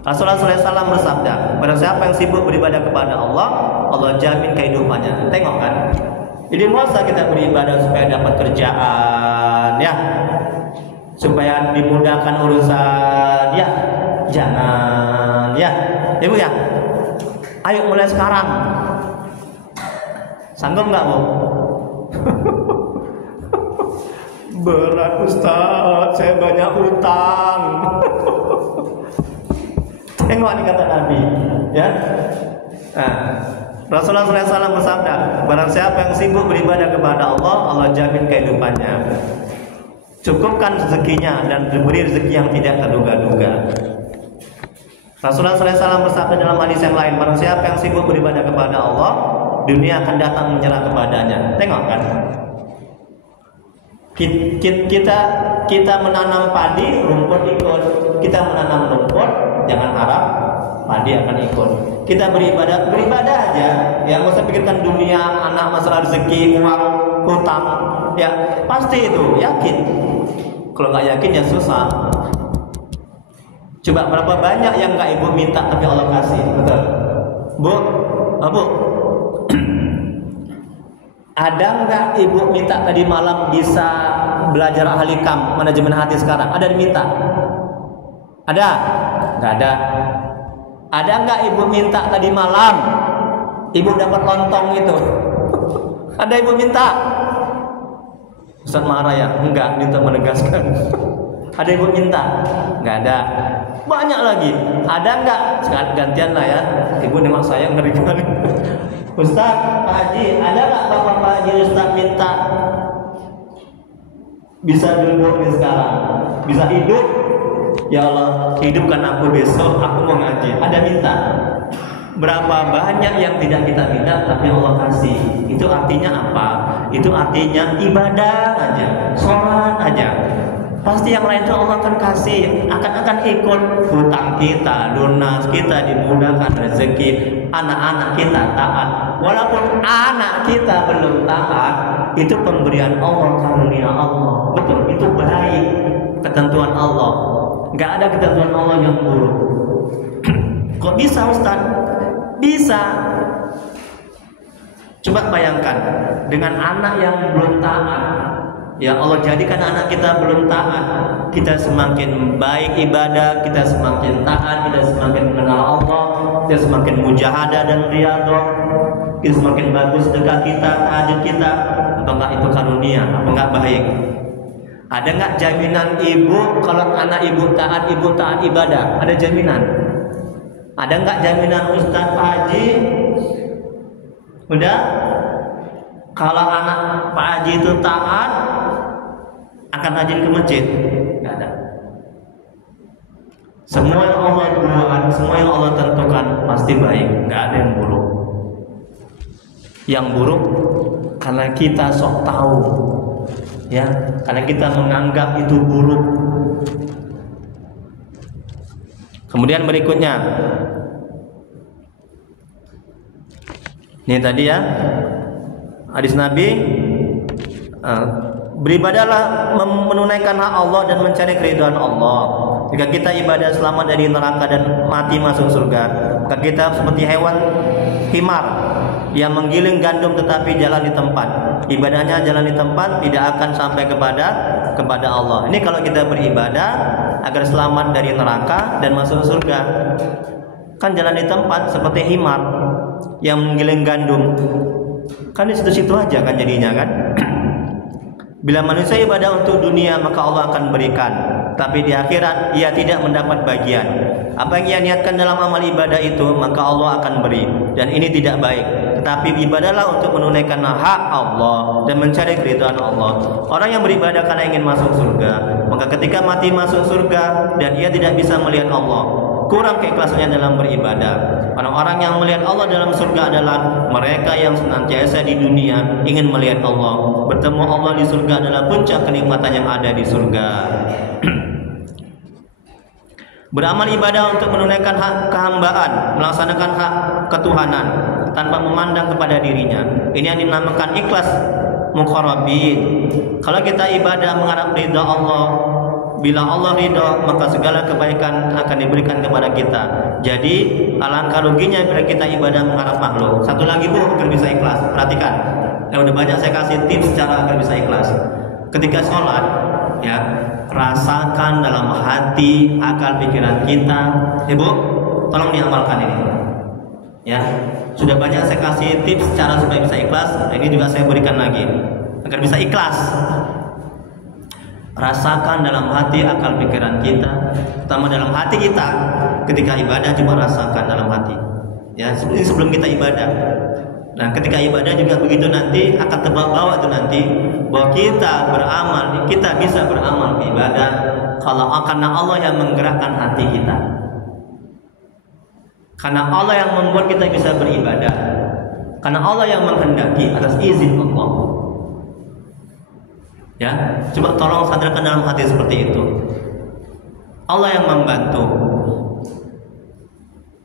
Rasulullah SAW bersabda, barang siapa yang sibuk beribadah kepada Allah, Allah jamin kehidupannya. Tengok kan? Jadi masa kita beribadah supaya dapat kerjaan, ya, supaya dimudahkan urusan, ya, jangan, ya, ibu ya. Ayo mulai sekarang. Sanggup nggak, Bu? Berat Ustaz, saya banyak utang. Tengok nih kata Nabi, ya. Nah, Rasulullah SAW bersabda, barang siapa yang sibuk beribadah kepada Allah, Allah jamin kehidupannya. Cukupkan rezekinya dan diberi rezeki yang tidak terduga-duga. Rasulullah SAW bersabda dalam hadis yang lain, barang siapa yang sibuk beribadah kepada Allah, dunia akan datang menyerah kepadanya. Tengok kan? Kita menanam padi, rumput ikut. Kita menanam rumput, jangan harap padi akan ikut. Kita beribadah aja. Ya, nggak usah pikirkan dunia, anak, masalah rezeki, uang, hutang. Ya, pasti itu, yakin. Kalau nggak yakin ya susah. Coba berapa banyak yang nggak ibu minta tapi Allah kasih, betul? Bu, Bu. Ada nggak ibu minta tadi malam bisa belajar ahlikam manajemen hati sekarang? Ada diminta? Ada? Nggak ada. Ada nggak ibu minta tadi malam ibu dapat lontong itu? Ada ibu minta? Ustaz marah ya? Enggak, minta menegaskan. Ada ibu minta? Nggak ada. Banyak lagi. Ada nggak? Sekarang gantian lah ya. Ibu nembak saya ngeri kali. Ustaz, Pak Haji, ada nggak Bapak Pak Haji Ustaz minta bisa duduk nih sekarang, bisa hidup? Ya Allah, hidupkan aku besok, aku mau ngaji. Ada minta? Berapa banyak yang tidak kita minta tapi Allah kasih. Itu artinya apa? Itu artinya ibadah aja, sholat aja. Pasti yang lain itu Allah akan kasih, akan ikut. Hutang kita lunas, kita dimudahkan rezeki, anak-anak kita taat. Walaupun anak kita belum taat, itu pemberian Allah, karunia Allah. Betul, itu baik, ketentuan Allah. Gak ada ketentuan Allah yang buruk. Kok bisa Ustaz? Bisa. Coba bayangkan dengan anak yang belum taat. Ya Allah jadikan anak kita belum taat, kita semakin baik ibadah, kita semakin taat, kita semakin mengenal Allah, kita semakin mujahadah dan riyadhah, kita semakin bagus sedekah kita, tahajud kita. Apa enggak itu karunia? Apa enggak baik? Ada enggak jaminan ibu kalau anak ibu taat ibadah? Ada jaminan? Ada enggak jaminan Ustaz Pak Haji? Udah? Kalau anak Pak Haji itu taat akan rajin ke masjid? Nggak ada. Semua yang Allah buat, semua yang Allah tentukan pasti baik, nggak ada yang buruk. Yang buruk karena kita sok tahu, ya, karena kita menganggap itu buruk. Kemudian berikutnya, ini tadi ya, hadis Nabi. Beribadahlah menunaikan hak Allah dan mencari keridhaan Allah. Jika kita ibadah selamat dari neraka dan mati masuk surga, maka kita seperti hewan himar yang menggiling gandum tetapi jalan di tempat. Ibadahnya jalan di tempat, tidak akan sampai kepada Allah. Ini kalau kita beribadah agar selamat dari neraka dan masuk surga. Kan jalan di tempat seperti himar yang menggiling gandum. Kan di situ-situ aja kan jadinya kan. Bila manusia ibadah untuk dunia maka Allah akan berikan, tapi di akhirat ia tidak mendapat bagian. Apa yang ia niatkan dalam amal ibadah itu maka Allah akan beri, dan ini tidak baik. tetapi ibadahlah untuk menunaikan hak Allah dan mencari keridhaan Allah. Orang yang beribadah karena ingin masuk surga, maka ketika mati masuk surga dan ia tidak bisa melihat Allah, kurang keikhlasannya dalam beribadah. Orang-orang yang melihat Allah dalam surga adalah mereka yang senantiasa di dunia ingin melihat Allah. Bertemu Allah di surga adalah puncak kenikmatan yang ada di surga. Beramal ibadah untuk menunaikan hak kehambaan, melaksanakan hak ketuhanan tanpa memandang kepada dirinya. Ini yang dinamakan ikhlas muqarrabin. Kalau kita ibadah mengharap ridha Allah, bila Allah ridha maka segala kebaikan akan diberikan kepada kita. Jadi alangkah ruginya bila kita ibadah mengharap makhluk. Satu lagi Bu, agar bisa ikhlas. Perhatikan. Udah banyak saya kasih tips cara agar bisa ikhlas. Ketika sholat, ya, rasakan dalam hati, akal, pikiran kita. Ibu, tolong diamalkan ini. Ya, sudah banyak saya kasih tips cara supaya bisa ikhlas. Nah, ini juga saya berikan lagi agar bisa ikhlas. Rasakan dalam hati, akal, pikiran kita, terutama dalam hati kita. Ketika ibadah coba rasakan dalam hati. Ya, ini sebelum kita ibadah. Nah, ketika ibadah juga begitu, nanti akan terbawa itu nanti bahwa kita beramal, kita bisa beramal ibadah kalau karena Allah yang menggerakkan hati kita. Karena Allah yang membuat kita bisa beribadah. Karena Allah yang menghendaki atas izin Allah. Ya, coba tolong sadarkan dalam hati seperti itu. Allah yang membantu.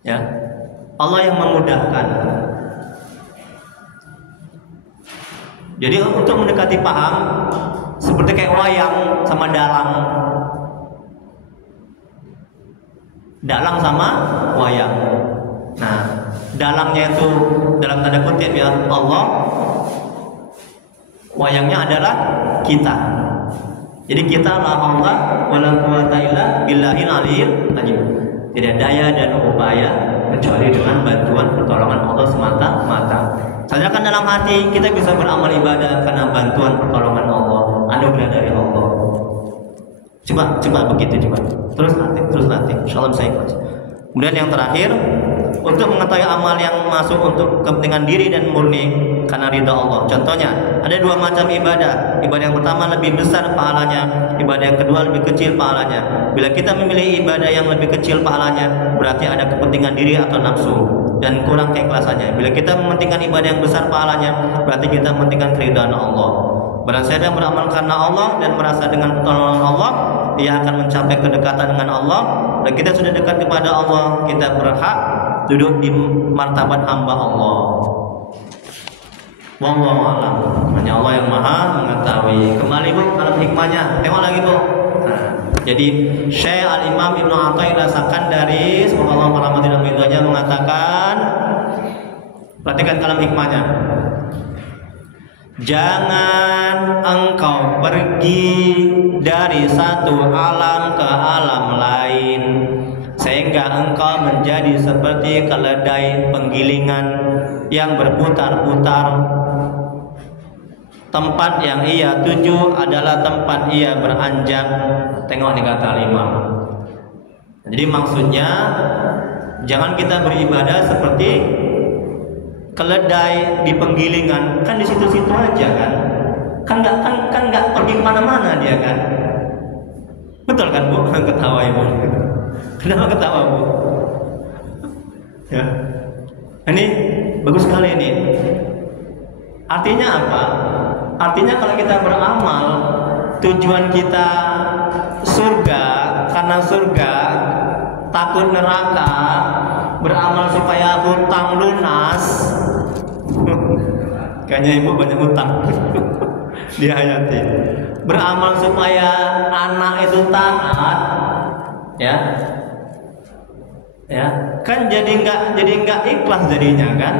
Ya. Allah yang memudahkan. Jadi untuk mendekati paham seperti kayak wayang sama dalang. Dalang sama wayang. Nah, dalangnya itu dalam tanda kutip ya Allah. Wayangnya adalah kita. Jadi kita la Allah wala quwata illa billahil aliyil azim. Tidak daya dan upaya kecuali dengan bantuan pertolongan Allah semata-mata. Sadarkan dalam hati kita bisa beramal ibadah karena bantuan pertolongan Allah, anugerah dari Allah. Coba begitu coba. Terus nanti. Insyaallah bisa ikhlas. Kemudian yang terakhir, untuk mengetahui amal yang masuk untuk kepentingan diri dan murni karena ridha Allah. Contohnya, ada dua macam ibadah. Ibadah yang pertama lebih besar pahalanya, ibadah yang kedua lebih kecil pahalanya. Bila kita memilih ibadah yang lebih kecil pahalanya, berarti ada kepentingan diri atau nafsu dan kurang keikhlasannya. Bila kita mementingkan ibadah yang besar pahalanya, berarti kita mementingkan keridhaan Allah. Barang siapa yang beramal karena Allah dan merasa dengan pertolongan Allah, dia akan mencapai kedekatan dengan Allah. Dan kita sudah dekat kepada Allah, kita berhak duduk di martabat hamba Allah. Wallahu a'lam. Hanya Allah yang Maha mengetahui. Kembali Bu, dalam hikmahnya. Tengok lagi Bu. Nah, jadi Syekh Al-Imam Ibnu Athaillah Sakandari, semoga Allah merahmati dan meridhoinya, mengatakan, perhatikan dalam hikmahnya. Jangan engkau pergi dari satu alam ke alam lain sehingga engkau menjadi seperti keledai penggilingan yang berputar-putar. Tempat yang ia tuju adalah tempat ia beranjak. Tengok nih kata Imam. Jadi maksudnya jangan kita beribadah seperti keledai di penggilingan, kan di situ-situ aja kan nggak pergi kemana-mana dia kan. Betul kan Bu? Ketawa Ibu. Kenapa ketawa Bu? Ya, ini bagus sekali ini. Artinya apa? Artinya kalau kita beramal, tujuan kita surga, karena surga, takut neraka, beramal supaya hutang lunas. Kayaknya Ibu banyak hutang. Dihayati. Beramal supaya anak itu taat, ya, kan jadi nggak ikhlas jadinya kan.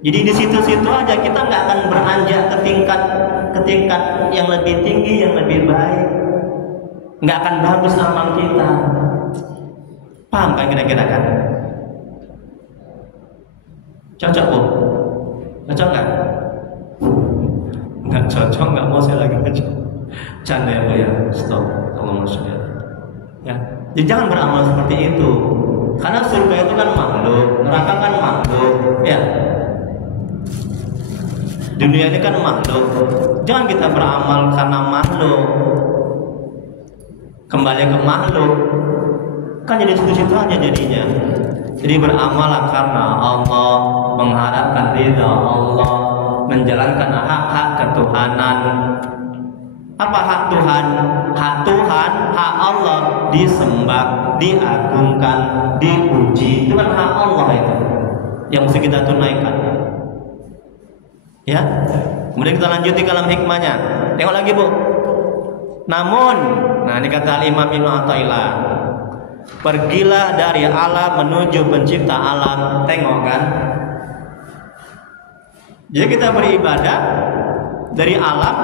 Jadi di situ-situ aja kita nggak akan beranjak ke tingkat yang lebih tinggi, yang lebih baik. Nggak akan bagus amal kita. Paham kan kira-kira kan? Cocok Bu? Cocok nggak? Nggak cocok, nggak mau saya lagi cocok. Canda ya Bu ya, stop. Tolong maksudnya. Ya, jadi jangan beramal seperti itu. Karena surga itu kan makhluk, neraka kan makhluk. Dunia ini kan makhluk. Jangan kita beramal karena makhluk. Kembali ke makhluk. Kan jadi situ-situ aja jadinya. Jadi beramal karena Allah, mengharapkan ridha Allah, menjalankan hak-hak ketuhanan. Apa hak Tuhan? Hak Tuhan, hak Allah disembah, diagungkan, dipuji. Itu kan hak Allah itu yang mesti kita tunaikan. Ya. Kemudian kita lanjuti kalam hikmahnya. Tengok lagi, Bu. Namun, nah ini kata Imam Ibnu Athaillah, pergilah dari alam menuju pencipta alam. Tengok kan? Jadi kita beribadah dari alam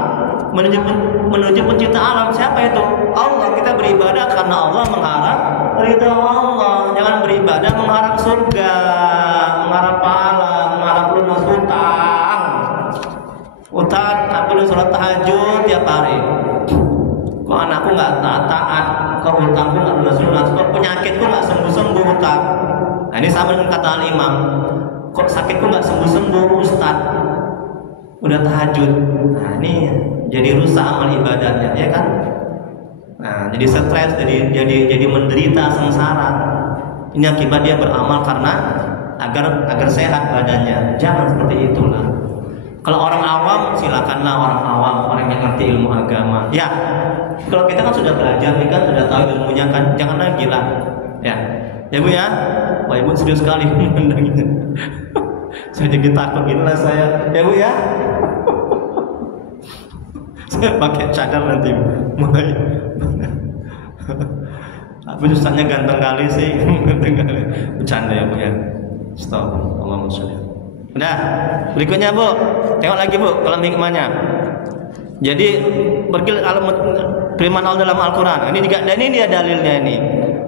menuju pencipta alam. Siapa itu? Allah. Kita beribadah karena Allah mengharap ridha Allah. Jangan beribadah mengharap surga, mengharap pahala, mengharap lunas utang. Utang, aku udah sholat tahajud tiap hari. Kok anakku nggak taat? Kok utangku nggak lunas? Kok penyakitku nggak sembuh utang? Nah ini sama dengan kata Al-Imam. Kok sakitku nggak sembuh Ustaz? Udah tahajud. Nah ini jadi rusak amal ibadahnya, ya kan? Nah, jadi stres, jadi menderita sengsara. Ini akibat dia beramal karena agar sehat badannya. Jangan seperti itulah. Kalau orang awam, silakanlah orang awam, orang yang ngerti ilmu agama. Ya, kalau kita kan sudah belajar, kan sudah tahu ilmunya kan, jangan lagi lah. Ya, ya Bu ya. Wah Ibu serius sekali mendengarnya. Saya jadi takut inilah saya. Ya Bu ya. Saya pakai cadar nanti mulai. Tapi ustaznya ganteng kali sih. Bercanda ya Bu ya. Stop. Allahumma sholli. Udah. Berikutnya Bu. Tengok lagi Bu kalam hikmahnya. Jadi firman Allah dalam Al-Quran. Ini juga, dan ini dia dalilnya ini.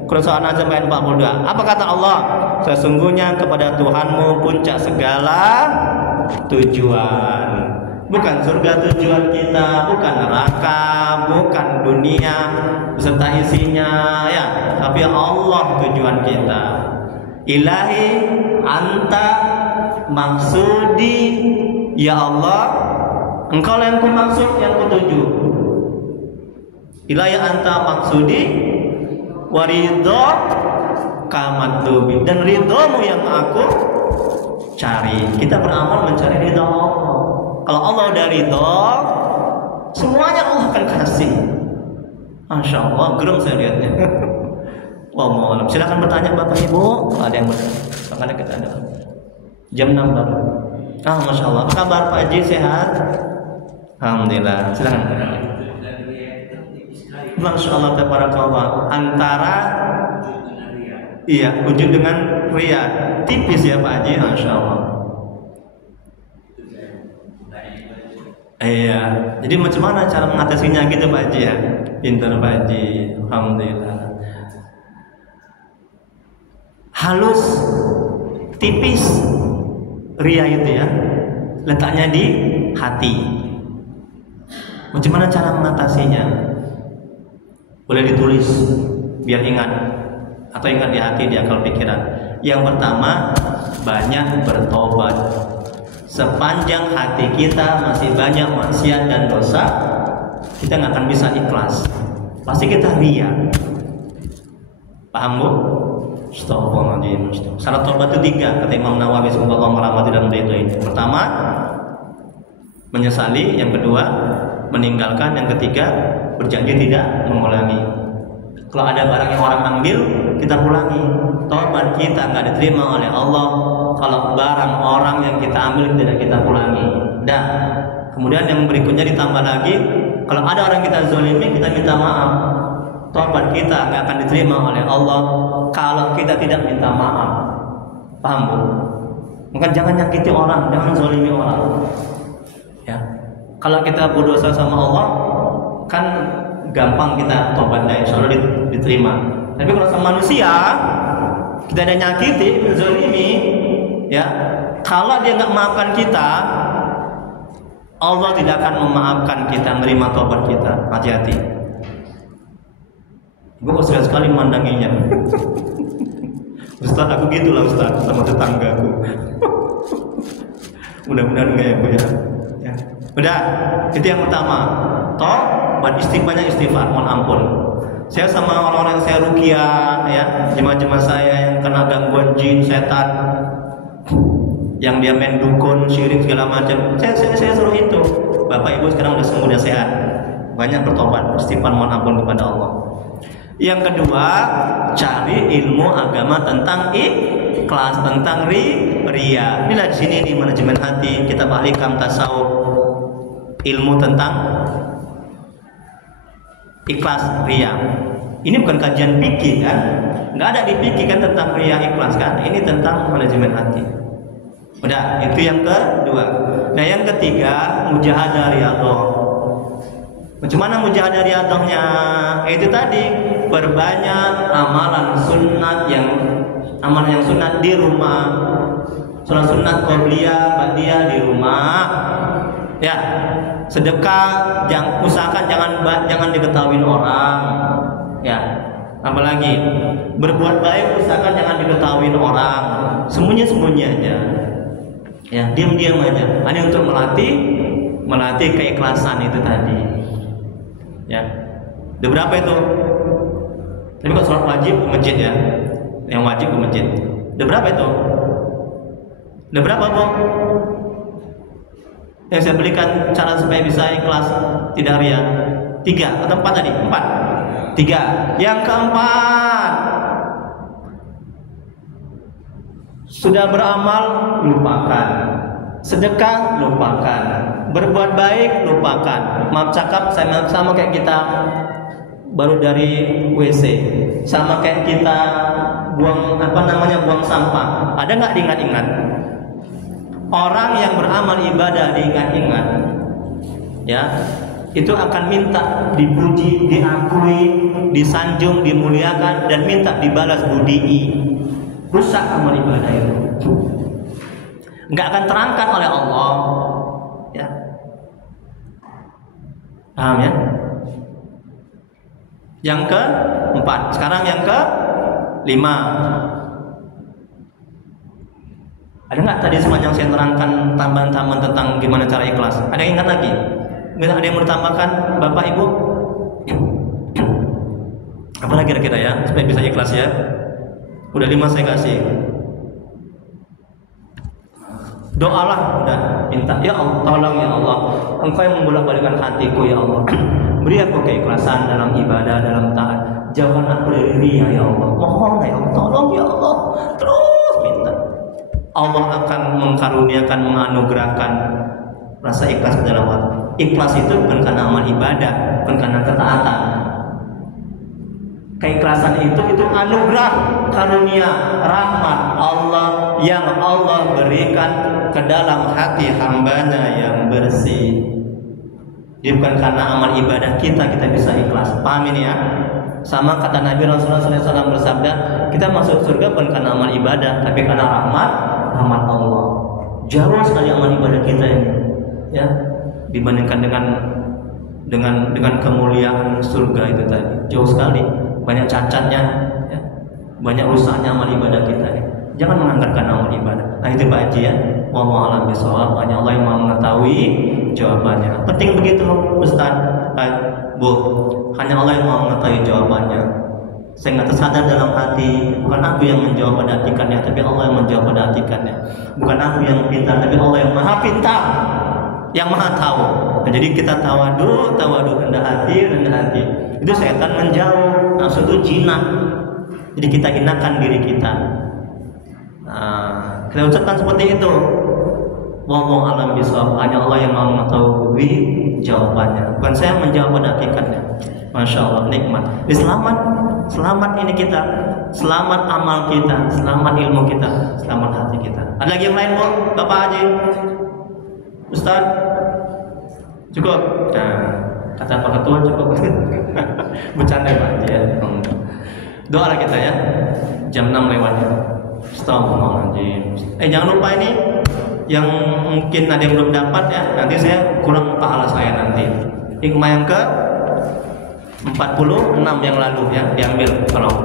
Quran An-Nazm ayat 42. Apa kata Allah? Sesungguhnya kepada Tuhanmu puncak segala tujuan. Bukan surga tujuan kita, bukan neraka, bukan dunia beserta isinya, ya. Tapi Allah tujuan kita. Ilahi anta maksudi, ya Allah, engkau yang ku maksud, yang ku tuju. Ilahi anta maksudi, waridho kamatlubi, dan ridhomu yang aku cari. Kita beramal mencari ridho Allah. Kalau Allah udah ridho, semuanya Allah akan kasih. Masya Allah, gerem saya lihatnya. Wah, mau silakan bertanya Bapak Ibu. Kalau ada yang bertanya, makanya kita ada jam 6 baru. Masya Allah. Apa kabar Pak Haji, sehat? Alhamdulillah. Silakan. Masya Allah, tabarakallah. Antara wujud dengan ria tipis ya Pak Haji, Masya Allah. Iya, jadi macam mana cara mengatasinya gitu Pak Haji ya? Pintar Pak Haji, alhamdulillah. Halus, tipis, ria itu ya, letaknya di hati. Macam mana cara mengatasinya? Boleh ditulis, biar ingat, atau ingat di hati, di akal pikiran. Yang pertama, banyak bertobat. Sepanjang hati kita masih banyak maksiat dan dosa, kita nggak akan bisa ikhlas. Pasti kita ria. Paham Bu? Astagfirullahaladzim. Syarat tobat itu 3 kata Imam Nawawi sallallahu alaihi dalam beliau itu. Pertama, menyesali. Yang kedua, meninggalkan. Yang ketiga, berjanji tidak mengulangi. Kalau ada barang yang orang ambil, kita pulangi. Tobat kita nggak diterima oleh Allah kalau barang orang yang kita ambil tidak kita pulangi. Dan kemudian yang berikutnya ditambah lagi, kalau ada orang kita zalimi, kita minta maaf. Tobat kita nggak akan diterima oleh Allah kalau kita tidak minta maaf. Paham Bu? Maka jangan nyakiti orang, jangan zalimi orang. Ya. Kalau kita berdosa sama Allah, kan gampang kita tobatnya, insya Allah diterima. Tapi kalau sama manusia, kita ada nyakiti, zalimi, ya, kalau dia nggak maafkan kita, Allah tidak akan memaafkan kita, menerima tobat kita. Hati-hati. Gue kok serius sekali memandanginya. Ustaz, aku gitulah Ustaz sama tetanggaku. Mudah-mudahan enggak ya Bu ya. Ya. Udah, itu yang pertama. Toh, buat banyak istighfar, mohon ampun. Saya sama orang-orang yang saya ruqyah, ya, jemaah-jemaah saya yang kena gangguan jin, setan, yang dia main dukun, syirik segala macam. Saya suruh itu. Bapak Ibu sekarang udah sembuh, udah sehat. Banyak bertobat, istighfar, mohon ampun kepada Allah. Yang kedua, cari ilmu agama tentang ikhlas, tentang riya. Inilah di sini nih manajemen hati, kitab Ahkam Tasawuf, ilmu tentang ikhlas, riya. Ini bukan kajian fikih kan? Nggak ada di fikih kan tentang riya, ikhlas kan? Ini tentang manajemen hati. Udah, itu yang kedua. Nah, yang ketiga, mujahadah riyadhah. Macam mana mujahadah riyadhahnya? Itu tadi, berbanyak amalan sunat yang sunat di rumah. Sunat qabliyah, ba'diyah di rumah. Ya, sedekah, usahakan jangan diketahui orang. Ya, apalagi berbuat baik usahakan jangan diketahui orang. Sembunyi-sembunyi aja. Ya, diam-diam aja. Hanya untuk melatih keikhlasan itu tadi. Ya. Ada berapa itu? Tapi kalau sholat wajib ke masjid ya. Yang wajib ke masjid. Ada berapa itu? Ada berapa, Bu? Yang saya berikan cara supaya bisa ikhlas, tidak riya. 3 atau 4 tadi? 4. 3. Yang keempat, sudah beramal, lupakan. Sedekah, lupakan. Berbuat baik, lupakan. Maaf cakap, sama kayak kita baru dari WC, sama kayak kita buang buang sampah. Ada nggak diingat-ingat? Orang yang beramal ibadah diingat-ingat, ya, itu akan minta dipuji, diakui, disanjung, dimuliakan, dan minta dibalas budi. Rusak amal ibadah itu, nggak akan terangkat oleh Allah, ya. Paham ya? Yang keempat, sekarang yang kelima. Ada nggak tadi sepanjang saya terangkan tambahan-tambahan tentang gimana cara ikhlas? Ada yang ingat lagi? Ada yang mau ditambahkan, Bapak Ibu? Apalagi kira-kira ya, supaya bisa ikhlas ya? Udah 5 saya kasih. Doalah, udah minta, ya Allah, tolong ya Allah, Engkau yang membolak-balikkan hatiku ya Allah. Beri aku keikhlasan dalam ibadah, dalam taat. Jauhkan aku dari riya ya Allah. Mohon ya Allah, tolong ya Allah. Terus minta. Allah akan mengkaruniakan, menganugerahkan rasa ikhlas dalam hati. Ikhlas itu bukan karena amal ibadah, bukan karena ketaatan. Keikhlasan itu anugerah, karunia, rahmat Allah yang Allah berikan ke dalam hati hambanya yang bersih. Jadi bukan karena amal ibadah kita bisa ikhlas. Paham ini ya? Sama kata Nabi Rasulullah SAW bersabda, kita masuk surga bukan karena amal ibadah, tapi karena rahmat Allah. Jauh sekali amal ibadah kita ini, ya, dibandingkan dengan kemuliaan surga itu tadi. Jauh sekali, banyak cacatnya, ya, banyak rusaknya amal ibadah kita. Ya. Jangan menganggarkan amal ibadah. Nah itu Pak Haji ya. Wallahu a'lam bishawab. Hanya Allah yang Maha mengetahui jawabannya. Penting begitu, Ustaz, Bu. Hanya Allah yang Maha mengetahui jawabannya. Saya nggak tersadar dalam hati, bukan aku yang menjawab pada hatikannya, tapi Allah yang menjawab pada hatikannya. Bukan aku yang pintar, tapi Allah yang Maha pintar, yang Maha tahu. Nah, jadi kita tawadu, rendah hati. Itu setan menjauh, nafsu itu jinak. Jadi kita hinakan diri kita. Nah, kita ucapkan seperti itu. Wallahu a'lam bishawab. Hanya Allah yang Maha mengetahui jawabannya. Bukan saya menjawab pada hakikatnya. Masya Allah, nikmat. Selamat ini kita. Selamat amal kita. Selamat ilmu kita. Selamat hati kita. Ada lagi yang lain, Bu? Bapak Haji? Ustaz? Cukup? Nah, kata Pak Ketua cukup. Bercanda Pak Haji ya. Doa kita ya. Jam 6 lewat. Astagfirullahaladzim. Jangan lupa ini yang mungkin ada yang belum dapat ya, nanti saya kurang pahala saya nanti. Hikmah yang ke 46 yang lalu ya, diambil tolong.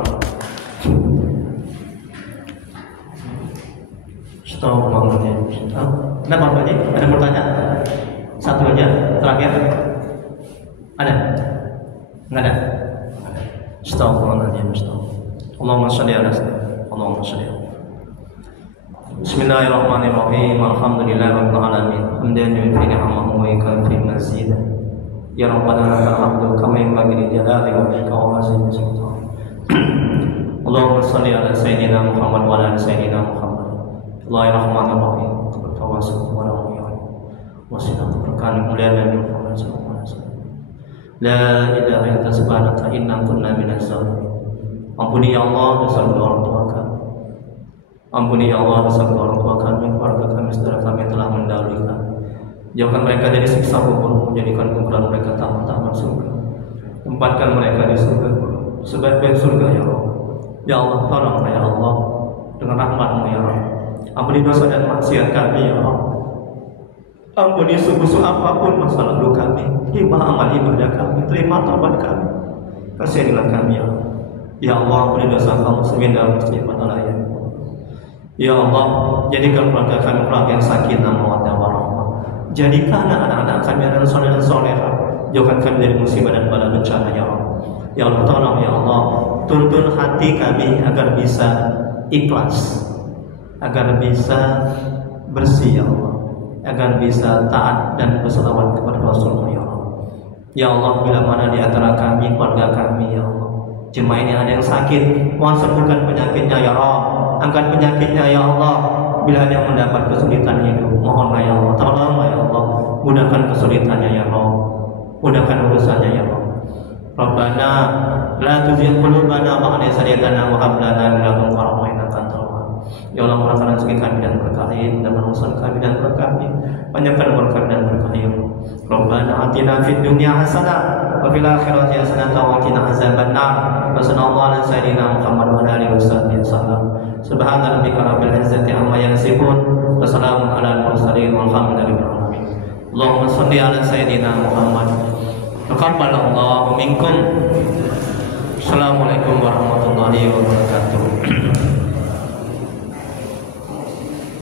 Astagfirullahaladzim. Kenapa Pak Haji? Ada yang bertanya? Satu aja, terakhir. Ada? Enggak ada? Astagfirullahaladzim, astagfirullah. Allahumma shalli ala sayyidina. Allahumma shalli ala. Bismillahirrahmanirrahim. Alhamdulillahirabbil alamin. Hamdan yu'ti ni'amahu wa yukafi mazidah. Ya Rabbana lakal hamdu kama yanbaghi li jalali wajhika wa azimi sultanik. Allahumma shalli ala sayyidina Muhammad wa ala sayyidina Muhammad. Bismillahirrahmanirrahim. Tawasul wa rahmatullahi wa barakatuh. Berkah mulia Nabi Muhammad sallallahu alaihi wasallam. La ilaha illa anta subhanaka inna kunna minaz zalimin. Ampuni ya Allah dosa orang tua kami. Ampuni ya Allah dosa orang tua kami, keluarga kami, saudara kami telah mendahului kami. Jauhkan mereka dari siksa kubur, menjadikan kuburan mereka taman-taman surga. Tempatkan mereka di surga, sebaik-baik surga ya Allah. Ya Allah, tolonglah ya Allah dengan rahmat-Mu ya Allah. Ampuni dosa dan maksiat kami ya Allah. Ampuni sebesar apapun masa lalu kami, terima amal ibadah kami, terima taubat kami. Kasihanilah kami ya Allah. Ya Allah, ampuni dosa kaum muslimin dan muslimat lainnya. Ya Allah, jadikan keluarga kami keluarga yang sakinah mawaddah warahmah. Jadikan anak-anak kami yang saleh dan salehah. Jauhkan kami dari musibah dan bala bencana ya Allah. Ya Allah, tolong ya Allah, tuntun hati kami agar bisa ikhlas, agar bisa bersih ya Allah, agar bisa taat dan berselawat kepada Rasulullah ya Allah. Ya Allah, bila mana di antara kami, keluarga kami ya Allah, jemaah ini ada yang sakit, mohon sembuhkan penyakitnya ya Allah, angkat penyakitnya ya Allah. Bila ada yang mendapat kesulitan hidup, mohonlah ya Allah, tolonglah ya Allah, mudahkan kesulitannya ya Allah, mudahkan urusannya ya Allah. Rabbana la tuzigh qulubana ba'da idh hadaytana wa hab lana min ladunka rahmah innaka antal wahhab. Ya Allah, murahkan rezeki kami dan berkahi, dan urusan kami dan berkahi, banyakkan berkah dan berkahi. Rabbana atina fid dunya hasanah wa fil akhirati hasanah wa qina azabannar. Wa sallallahu ala sayyidina Muhammad wa ala alihi wasallam. Subhana rabbika rabbil izzati amma yasifun wa salamun alal mursalin walhamdulillahi rabbil alamin. Allahumma shalli ala sayyidina Muhammad. Taqabbalallahu minkum. Assalamualaikum warahmatullahi wabarakatuh.